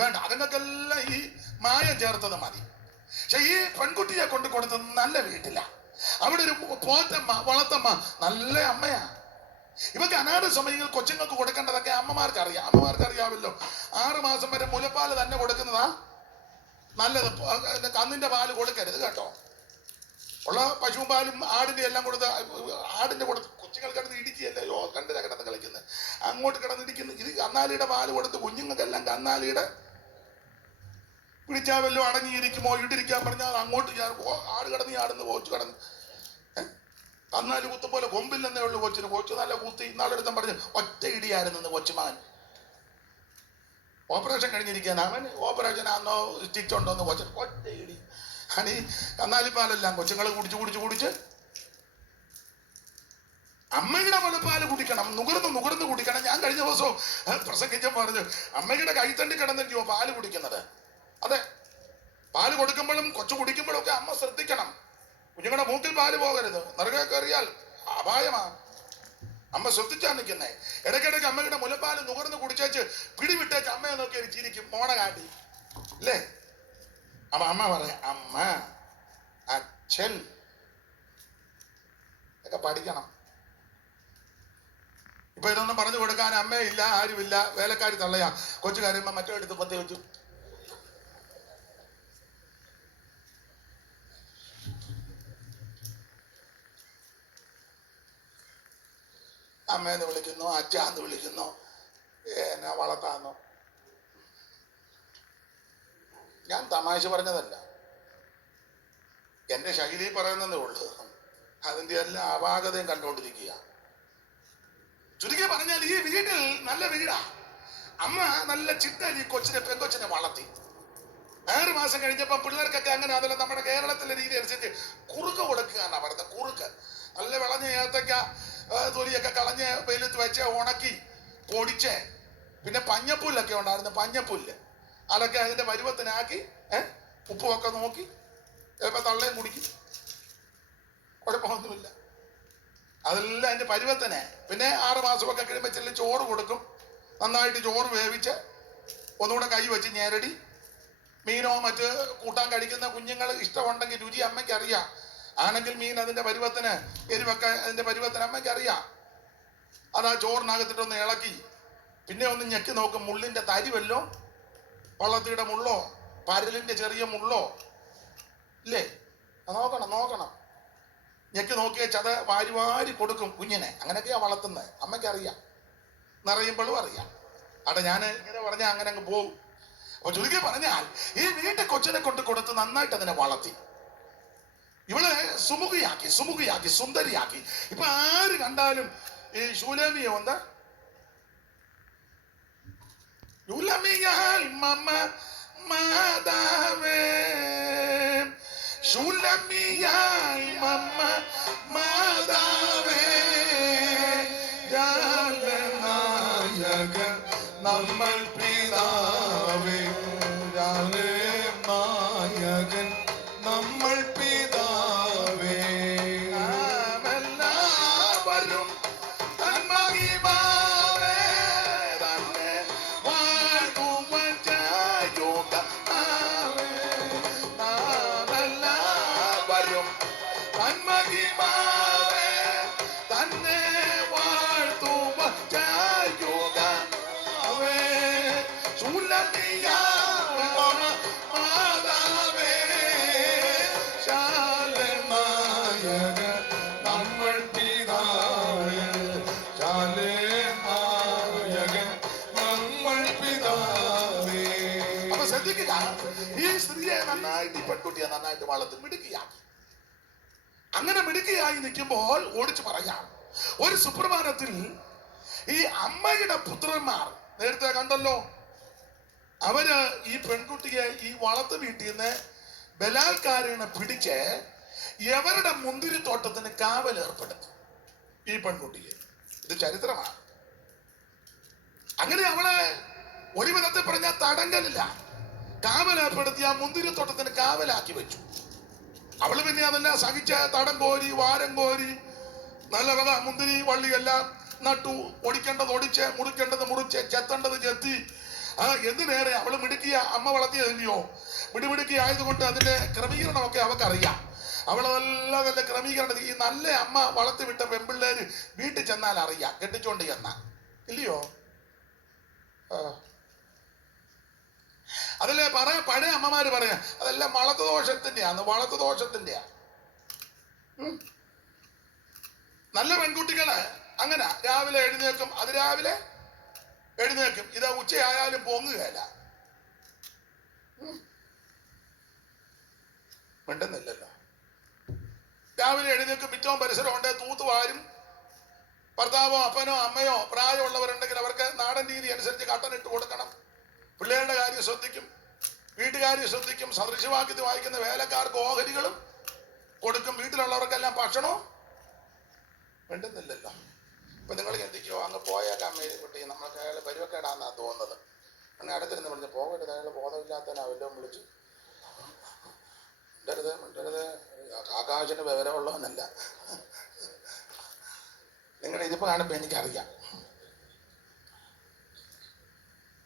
വേണ്ട, അതുങ്ങൾക്കെല്ലാം ഈ മായം ചേർത്തത് മതി. പക്ഷെ ഈ പെൺകുട്ടിയെ കൊണ്ട് കൊടുത്തത് നല്ല വീട്ടില, അവിടെ ഒരു പോറ്റമ്മ വളർത്തമ്മ നല്ല അമ്മയാ. ഇവർക്ക് അനാഥ സമയങ്ങൾ കൊച്ചുങ്ങൾക്ക് കൊടുക്കേണ്ടതൊക്കെ അമ്മമാർക്ക് അറിയാം. അമ്മമാർക്ക് അറിയാമല്ലോ. 6 മാസം വരെ മുലപ്പാല് തന്നെ കൊടുക്കുന്നതാ നല്ലത്. കന്നിന്റെ പാല് കൊടുക്കരുത് കേട്ടോ. ഉള്ള പശുവും പാലും ആടിന്റെ എല്ലാം കൊടുത്ത് ആടിന്റെ കൊടുത്ത് കൊച്ചുങ്ങൾ കിടന്ന് ഇടിക്കുകയല്ലേ കണ്ടില്ല കിടന്ന് കളിക്കുന്നത്, അങ്ങോട്ട് കിടന്ന് ഇടിക്കുന്നു. ഇത് കന്നാലിയുടെ പാല് കൊടുത്ത് കുഞ്ഞുങ്ങൾക്കെല്ലാം കന്നാലിയുടെ പിടിച്ചാവല്ലോ അടങ്ങിയിരിക്കുമോ ഇടിരിക്കാൻ പറഞ്ഞാൽ അങ്ങോട്ട് ആട് കിടന്ന് ആടുന്ന് കോച്ചു കിടന്ന് കന്നാല് കുത്തും പോലെ കൊമ്പില്ലെന്നേ ഉള്ളൂ കൊച്ചിന്. കൊച്ചു നല്ല കുത്തി. ഇന്നാളെടുത്തും പറഞ്ഞു ഒറ്റ ഇടിയായിരുന്നു കൊച്ചുമാൻ. ഓപ്പറേഷൻ കഴിഞ്ഞിരിക്കാൻ അവൻ ഓപ്പറേഷൻ ആണെന്നോ സ്റ്റിച്ച് ഉണ്ടോന്ന് കൊച്ചിന് ഒറ്റ ഇടി. അനി കന്നാലിപ്പാലെല്ലാം കൊച്ചുങ്ങൾ കുടിച്ച് അമ്മയുടെ മുലപ്പാല് കുടിക്കണം, നുകർന്ന് കുടിക്കണം. ഞാൻ കഴിഞ്ഞ ദിവസവും പ്രസംഗിച്ചപ്പോൾ പറഞ്ഞു അമ്മയുടെ കൈത്തണ്ടി കിടന്നിട്ടോ പാല് കുടിക്കുന്നത്. അതെ, പാല് കൊടുക്കുമ്പോഴും കൊച്ചു കുടിക്കുമ്പോഴും ഒക്കെ അമ്മ ശ്രദ്ധിക്കണം. കുഞ്ഞുങ്ങളുടെ മൂക്കിൽ പാല് പോകരുത്, നിറകെ കയറിയാൽ അപായമാ. അമ്മ ശ്രദ്ധിച്ചാ നിൽക്കുന്നേ. ഇടയ്ക്കിടയ്ക്ക് അമ്മയുടെ മുലപ്പാല് നുകർന്ന് കുടിച്ചേച്ച് പിടിവിട്ടേച്ച് അമ്മയെ നോക്കി ചിരിക്കും, മോണ കാട്ടി അല്ലേ. അപ്പൊ അമ്മ പറയാം അമ്മ അച്ഛൻ ഒക്കെ പഠിക്കണം. ഇപ്പൊ ഇതൊന്നും പറഞ്ഞു കൊടുക്കാൻ അമ്മയില്ല, ആരുമില്ല, വേലക്കാരി തള്ളയാ. കൊച്ചു കാര്യമ്പോ മറ്റോ എടുത്ത് പൊത്തി വെച്ചു. അമ്മേന്ന് വിളിക്കുന്നു, അച്ഛാന്ന് വിളിക്കുന്നു, എന്നെ വളർത്താന്നു. ഞാൻ തമാശ പറഞ്ഞതല്ല, എന്റെ ശൈലി പറയുന്നതേ ഉള്ളൂ. അതിന്റെ എല്ലാ അപാകതയും കണ്ടുകൊണ്ടിരിക്കുക. ചുരുക്കി പറഞ്ഞാൽ ഈ വീട്ടിൽ നല്ല വീടാ. അമ്മ നല്ല ചിട്ടയിൽ ഈ പെങ്കൊച്ചിനെ വളർത്തി. 6 മാസം കഴിഞ്ഞപ്പോ പിള്ളേർക്കൊക്കെ അങ്ങനെ, അതല്ല നമ്മുടെ കേരളത്തിലെ രീതി അനുസരിച്ച് കുറുക്ക് കൊടുക്കുക എന്നാ പറയുന്നത്. കുറുക്ക് നല്ല വിളഞ്ഞ ഏത്തക്ക തൊലിയൊക്കെ കളഞ്ഞ് വെയിലത്ത് വെച്ച് ഉണക്കി പൊടിച്ച്, പിന്നെ പഞ്ഞപ്പുല്ലൊക്കെ ഉണ്ടായിരുന്നു, പഞ്ഞപ്പുല്ല് അതൊക്കെ അതിന്റെ പരുവത്തിനാക്കി ഉപ്പുമൊക്കെ നോക്കി ചിലപ്പോൾ തള്ളയും കുടിക്കും, കുഴപ്പമൊന്നുമില്ല. അതെല്ലാം അതിന്റെ പരുവത്തിനെ. പിന്നെ 6 മാസമൊക്കെ കഴിയുമ്പോൾ ചെല്ലി ചോറ് കൊടുക്കും. നന്നായിട്ട് ചോറ് വേവിച്ച് ഒന്നുകൂടെ കൈ വെച്ച് ഞെരടി മീനോ മറ്റ് കൂട്ടാൻ കഴിക്കുന്ന കുഞ്ഞുങ്ങൾ ഇഷ്ടമുണ്ടെങ്കിൽ രുചി അമ്മയ്ക്ക് അറിയാം. ആണെങ്കിൽ മീൻ അതിന്റെ പരുവത്തിന്, എരിവൊക്കെ അതിന്റെ പരുവത്തിന് അമ്മയ്ക്ക് അറിയാം. അതാ ചോറിനകത്തിട്ടൊന്ന് ഇളക്കി പിന്നെ ഒന്ന് ഞെക്കി നോക്കും, മുള്ളിന്റെ തരിവല്ലോ, വള്ളത്തിയുടെ മുള്ളോ, പരലിന്റെ ചെറിയ മുള്ളോ ഇല്ലേ, നോക്കണം. ഞെക്കി നോക്കിയ ചത വാരി കൊടുക്കും കുഞ്ഞിനെ. അങ്ങനെയൊക്കെയാ വളർത്തുന്നത്. അമ്മയ്ക്ക് അറിയാം, നിറയുമ്പോഴും അറിയാം. അവിടെ ഞാൻ ഇങ്ങനെ പറഞ്ഞാൽ അങ്ങനെ അങ്ങ് പോകും. അപ്പൊ ചുരുക്കി പറഞ്ഞാൽ ഈ വീട്ടിൽ കൊച്ചിനെ കൊണ്ട് കൊടുത്ത് നന്നായിട്ട് അതിനെ വളർത്തി. ഇവളെ സുമുഖിയാക്കി സുന്ദരിയാക്കി. ഇപ്പൊ ആര് കണ്ടാലും ഈ ശൂലമിയോ എന്താ നമ്മൾ പിതാവേ, നായകൻ നമ്മൾ പിതാവേ, എല്ലാവരും തന്മഹിമാവേ തന്നെ വാഴ്ത്തുവാൻ ചെയ്യുക. നാമെല്ലാവരും ശ്രദ്ധിക്കുക, ഈ സ്ത്രീയെ നന്നായിട്ട്, ഈ പെൺകുട്ടിയെ നന്നായിട്ട് വളർത്തി മിടുക്കിയാക്കി. അങ്ങനെ മിടുക്കിയായി നിൽക്കുമ്പോൾ ഓടിച്ചു പറയാം, ഒരു സുപ്രഭാതത്തിൽ ഈ അമ്മയുടെ പുത്രന്മാർ നേരത്തെ കണ്ടല്ലോ, അവര് ഈ പെൺകുട്ടിയെ ഈ വളർത്തു വീട്ടിൽ നിന്ന് ബലാത്കാരനെ പിടിച്ച് എവരുടെ മുന്തിരിത്തോട്ടത്തിന് കാവൽ ഏർപ്പെടുത്തി ഈ പെൺകുട്ടിയെ. ഇത് ചരിത്രമാണ്. അങ്ങനെ അവളെ ഒരു വിധത്തിൽ പറഞ്ഞാൽ തടങ്കലില്ല, കാവലേർപ്പെടുത്തി ആ മുന്തിരിത്തോട്ടത്തിന് കാവലാക്കി വെച്ചു. അവള് പിന്നെ അതെല്ലാം സഹിച്ച് തടം കോരി, വാരം കോരി, നല്ല വക മുന്തിരി വള്ളിയെല്ലാം നട്ടു, ഒടിക്കേണ്ടത് ഒടിച്ച്, മുറിക്കേണ്ടത് മുറിച്ച്, ചെത്തേണ്ടത് ചെത്തി. എന്തിനേറെ അവള് മിടുക്കിയ അമ്മ വളർത്തിയതില്ലയോ, മിടുമിടുക്കി ആയതുകൊണ്ട് അതിന്റെ ക്രമീകരണമൊക്കെ അവക്കറിയാം. അവളെല്ലാം നല്ല ക്രമീകരണം. ഈ നല്ല അമ്മ വളർത്തി വിട്ട പെൺപിള്ളേര് വീട്ടിൽ ചെന്നാൽ അറിയാം, കെട്ടിച്ചോണ്ട് ചെന്നാ ഇല്ലയോ. അതല്ലേ പഴയ അമ്മമാര് പറയാ, അതെല്ലാം വളർത്തു ദോഷത്തിന്റെയാന്ന്, വളർത്തു ദോഷത്തിന്റെയാ. നല്ല പെൺകുട്ടികള് അങ്ങനെ രാവിലെ എഴുന്നേക്കും, അതിരാവിലെ എഴുന്നേക്കും, ഇത് ഉച്ചയായാലും പൊങ്ങുകയല്ല. മിണ്ടുന്നില്ലല്ലോ. രാവിലെ എഴുന്നേക്കും, മിറ്റവും പരിസരവും ഉണ്ട്, തൂത്തുവാരും. ഭർത്താവോ അപ്പനോ അമ്മയോ പ്രായമുള്ളവരുണ്ടെങ്കിൽ അവർക്ക് നാടൻ രീതി അനുസരിച്ച് കട്ടനിട്ട് കൊടുക്കണം. പിള്ളേരുടെ കാര്യം ശ്രദ്ധിക്കും, വീട്ടുകാര്യം ശ്രദ്ധിക്കും. സദൃശവാക്യത്തിൽ വായിക്കുന്ന വേലക്കാർക്ക് ഓഹരികളും കൊടുക്കും, വീട്ടിലുള്ളവർക്കെല്ലാം ഭക്ഷണവും. വേണ്ടുന്നില്ലല്ലോ. ഇപ്പൊ നിങ്ങൾ ചിന്തിക്കോ, അങ്ങ് പോയേക്കാം കുട്ടി, നമ്മൾക്ക് അയാൾ പരിവക്കേടാന്നാ തോന്നുന്നത്. അങ്ങനെ അടുത്തിരുന്ന് പറഞ്ഞ് പോകരുത്, അയാൾ ബോധമില്ലാത്തവനാ വല്ലതും വിളിച്ചു. മിണ്ടരുത് മിണ്ടരുത്, ആകാശന് വിവരമുള്ളവനല്ല. നിങ്ങളുടെ ഇതിപ്പോ കാണുമ്പോ എനിക്കറിയാം.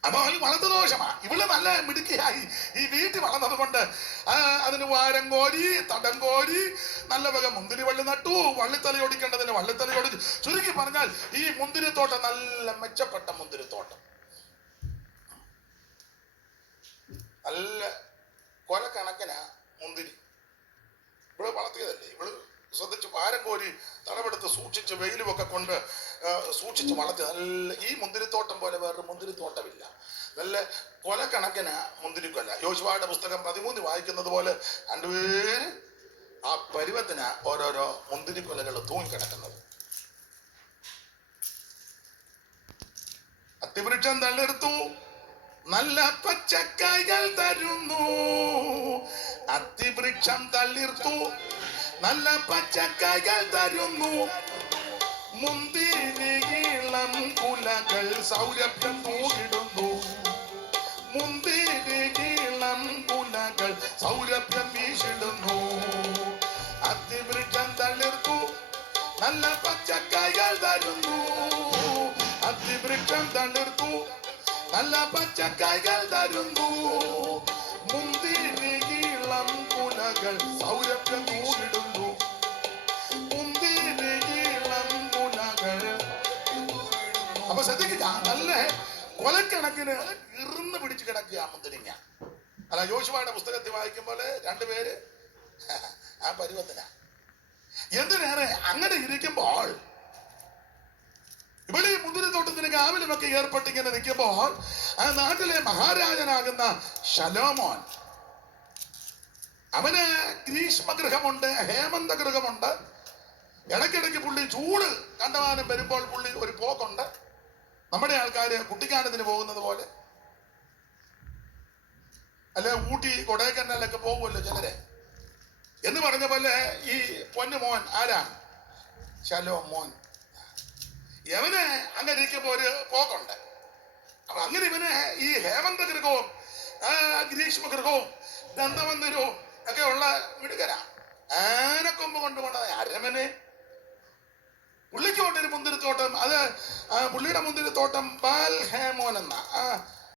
അപ്പൊ ഈ വളർത്തു ദോഷമാ. ഇവള് നല്ല മിടുക്കിയായി ഈ വീട്ടിൽ വളർന്നത് കൊണ്ട് അതിന് വാരം കോരി, തടം കോരി, നല്ല വക മുന്തിരി വള്ളി നട്ടു, വള്ളിത്തലയൊടിക്കേണ്ടതിന് വള്ളിത്തലയൊടിച്ചു. ചുരുക്കി പറഞ്ഞാൽ ഈ മുന്തിരിത്തോട്ടം നല്ല മെച്ചപ്പെട്ട മുന്തിരിത്തോട്ടം, നല്ല കൊലക്കണക്കിനാ മുന്തിരി. ഇവള് വളർത്തിയതല്ലേ, ഇവള് ശ്രദ്ധിച്ച് വാരം കോരി തടവെടുത്ത് സൂക്ഷിച്ച് വെയിലുമൊക്കെ കൊണ്ട് സൂക്ഷിച്ച് വളർത്തി. നല്ല ഈ മുന്തിരിത്തോട്ടം പോലെ വേറൊരു മുന്തിരിത്തോട്ടമില്ല. നല്ല കൊലക്കണക്കിന് മുന്തിരിക്കൊല. യോശുവയുടെ പുസ്തകം 13 വായിക്കുന്നത് പോലെ രണ്ടുപേര് ആ പരുവത്തിന് ഓരോരോ മുന്തിരിക്കൊലകൾ തൂങ്ങിക്കിടക്കുന്നത്. അത്തിവൃക്ഷം തള്ളിർത്തു, നല്ല പച്ചക്കായ്കൾ തരുന്നു. അത്തിവൃക്ഷം തള്ളിർത്തു, നല്ല പച്ചക്കായ്കൾ തരുന്നു. മുന്തിരിയിളം കുലകൾ സൗരഭ്യം തൂകിടുന്നു. മുന്തിരിയിളം കുലകൾ സൗരഭ്യം വീശിടുന്നു. അത്തിവൃക്ഷം തളിർത്തു, നല്ല പച്ചക്കായ്കൾ തരുന്നു. അത്തിവൃക്ഷം തളിർത്തു, നല്ല പച്ചക്കായ്കൾ തരുന്നു. മുന്തിരിയിളം കുലകൾ സൗരഭ്യം തൂകിടുന്നു. മുന്തിരിയിളം കുലകൾ. അപ്പൊ ശ്രദ്ധിക്കുക, നല്ല കൊലക്കണക്കിന് ഇറുന്ന് പിടിച്ച് കിടക്കുക മുന്തിരിങ്ങ. അല്ല, യോശുവയുടെ പുസ്തകത്തിൽ വായിക്കുമ്പോൾ രണ്ടുപേര് ആ പരുവത്തിന. എന്തിനേറെ അങ്ങനെ ഇരിക്കുമ്പോൾ ഇവിടെ ഈ മുന്തിരിത്തോട്ടത്തിന് കാവലുമൊക്കെ ഏർപ്പെട്ടിങ്ങനെ നിൽക്കുമ്പോൾ ആ നാട്ടിലെ മഹാരാജനാകുന്ന ശലോമോൻ, അവന് ഗ്രീഷ്മഗൃഹമുണ്ട്, ഹേമന്തഗൃഹമുണ്ട്. ഇടയ്ക്കിടയ്ക്ക് പുള്ളി ചൂട് കണ്ടമാനം വരുമ്പോൾ പുള്ളി ഒരു പോക്കുണ്ട്. നമ്മുടെ ആൾക്കാര് കുട്ടിക്കാനത്തിന് പോകുന്നത് പോലെ, അല്ലെ ഊട്ടി കൊടൈക്കനാലൊക്കെ പോകുമല്ലോ ചിലരെ. എന്ന് പറഞ്ഞ പോലെ ഈ പൊന്നു മോൻ ആരാ, ശലോം മോൻ, യവന് അങ്ങനെ ഇരിക്കുമ്പോ ഒരു പോക്കുണ്ട്. അപ്പൊ അങ്ങനെ ഇവന് ഈ ഹേമന്തഗൃഹവും ഗ്രീഷ്മഗൃഹവും ദന്തമന്ദിരവും ഒക്കെ ഉള്ള മിടുക്കരാ. ആനക്കൊമ്പ് കൊണ്ടുപോണ അരമനെ. പുള്ളിക്ക് കൊണ്ടൊരു മുന്തിരിത്തോട്ടം, അത് പുള്ളിയുടെ മുന്തിരിത്തോട്ടം ബാൽ ഹേമോൻ എന്ന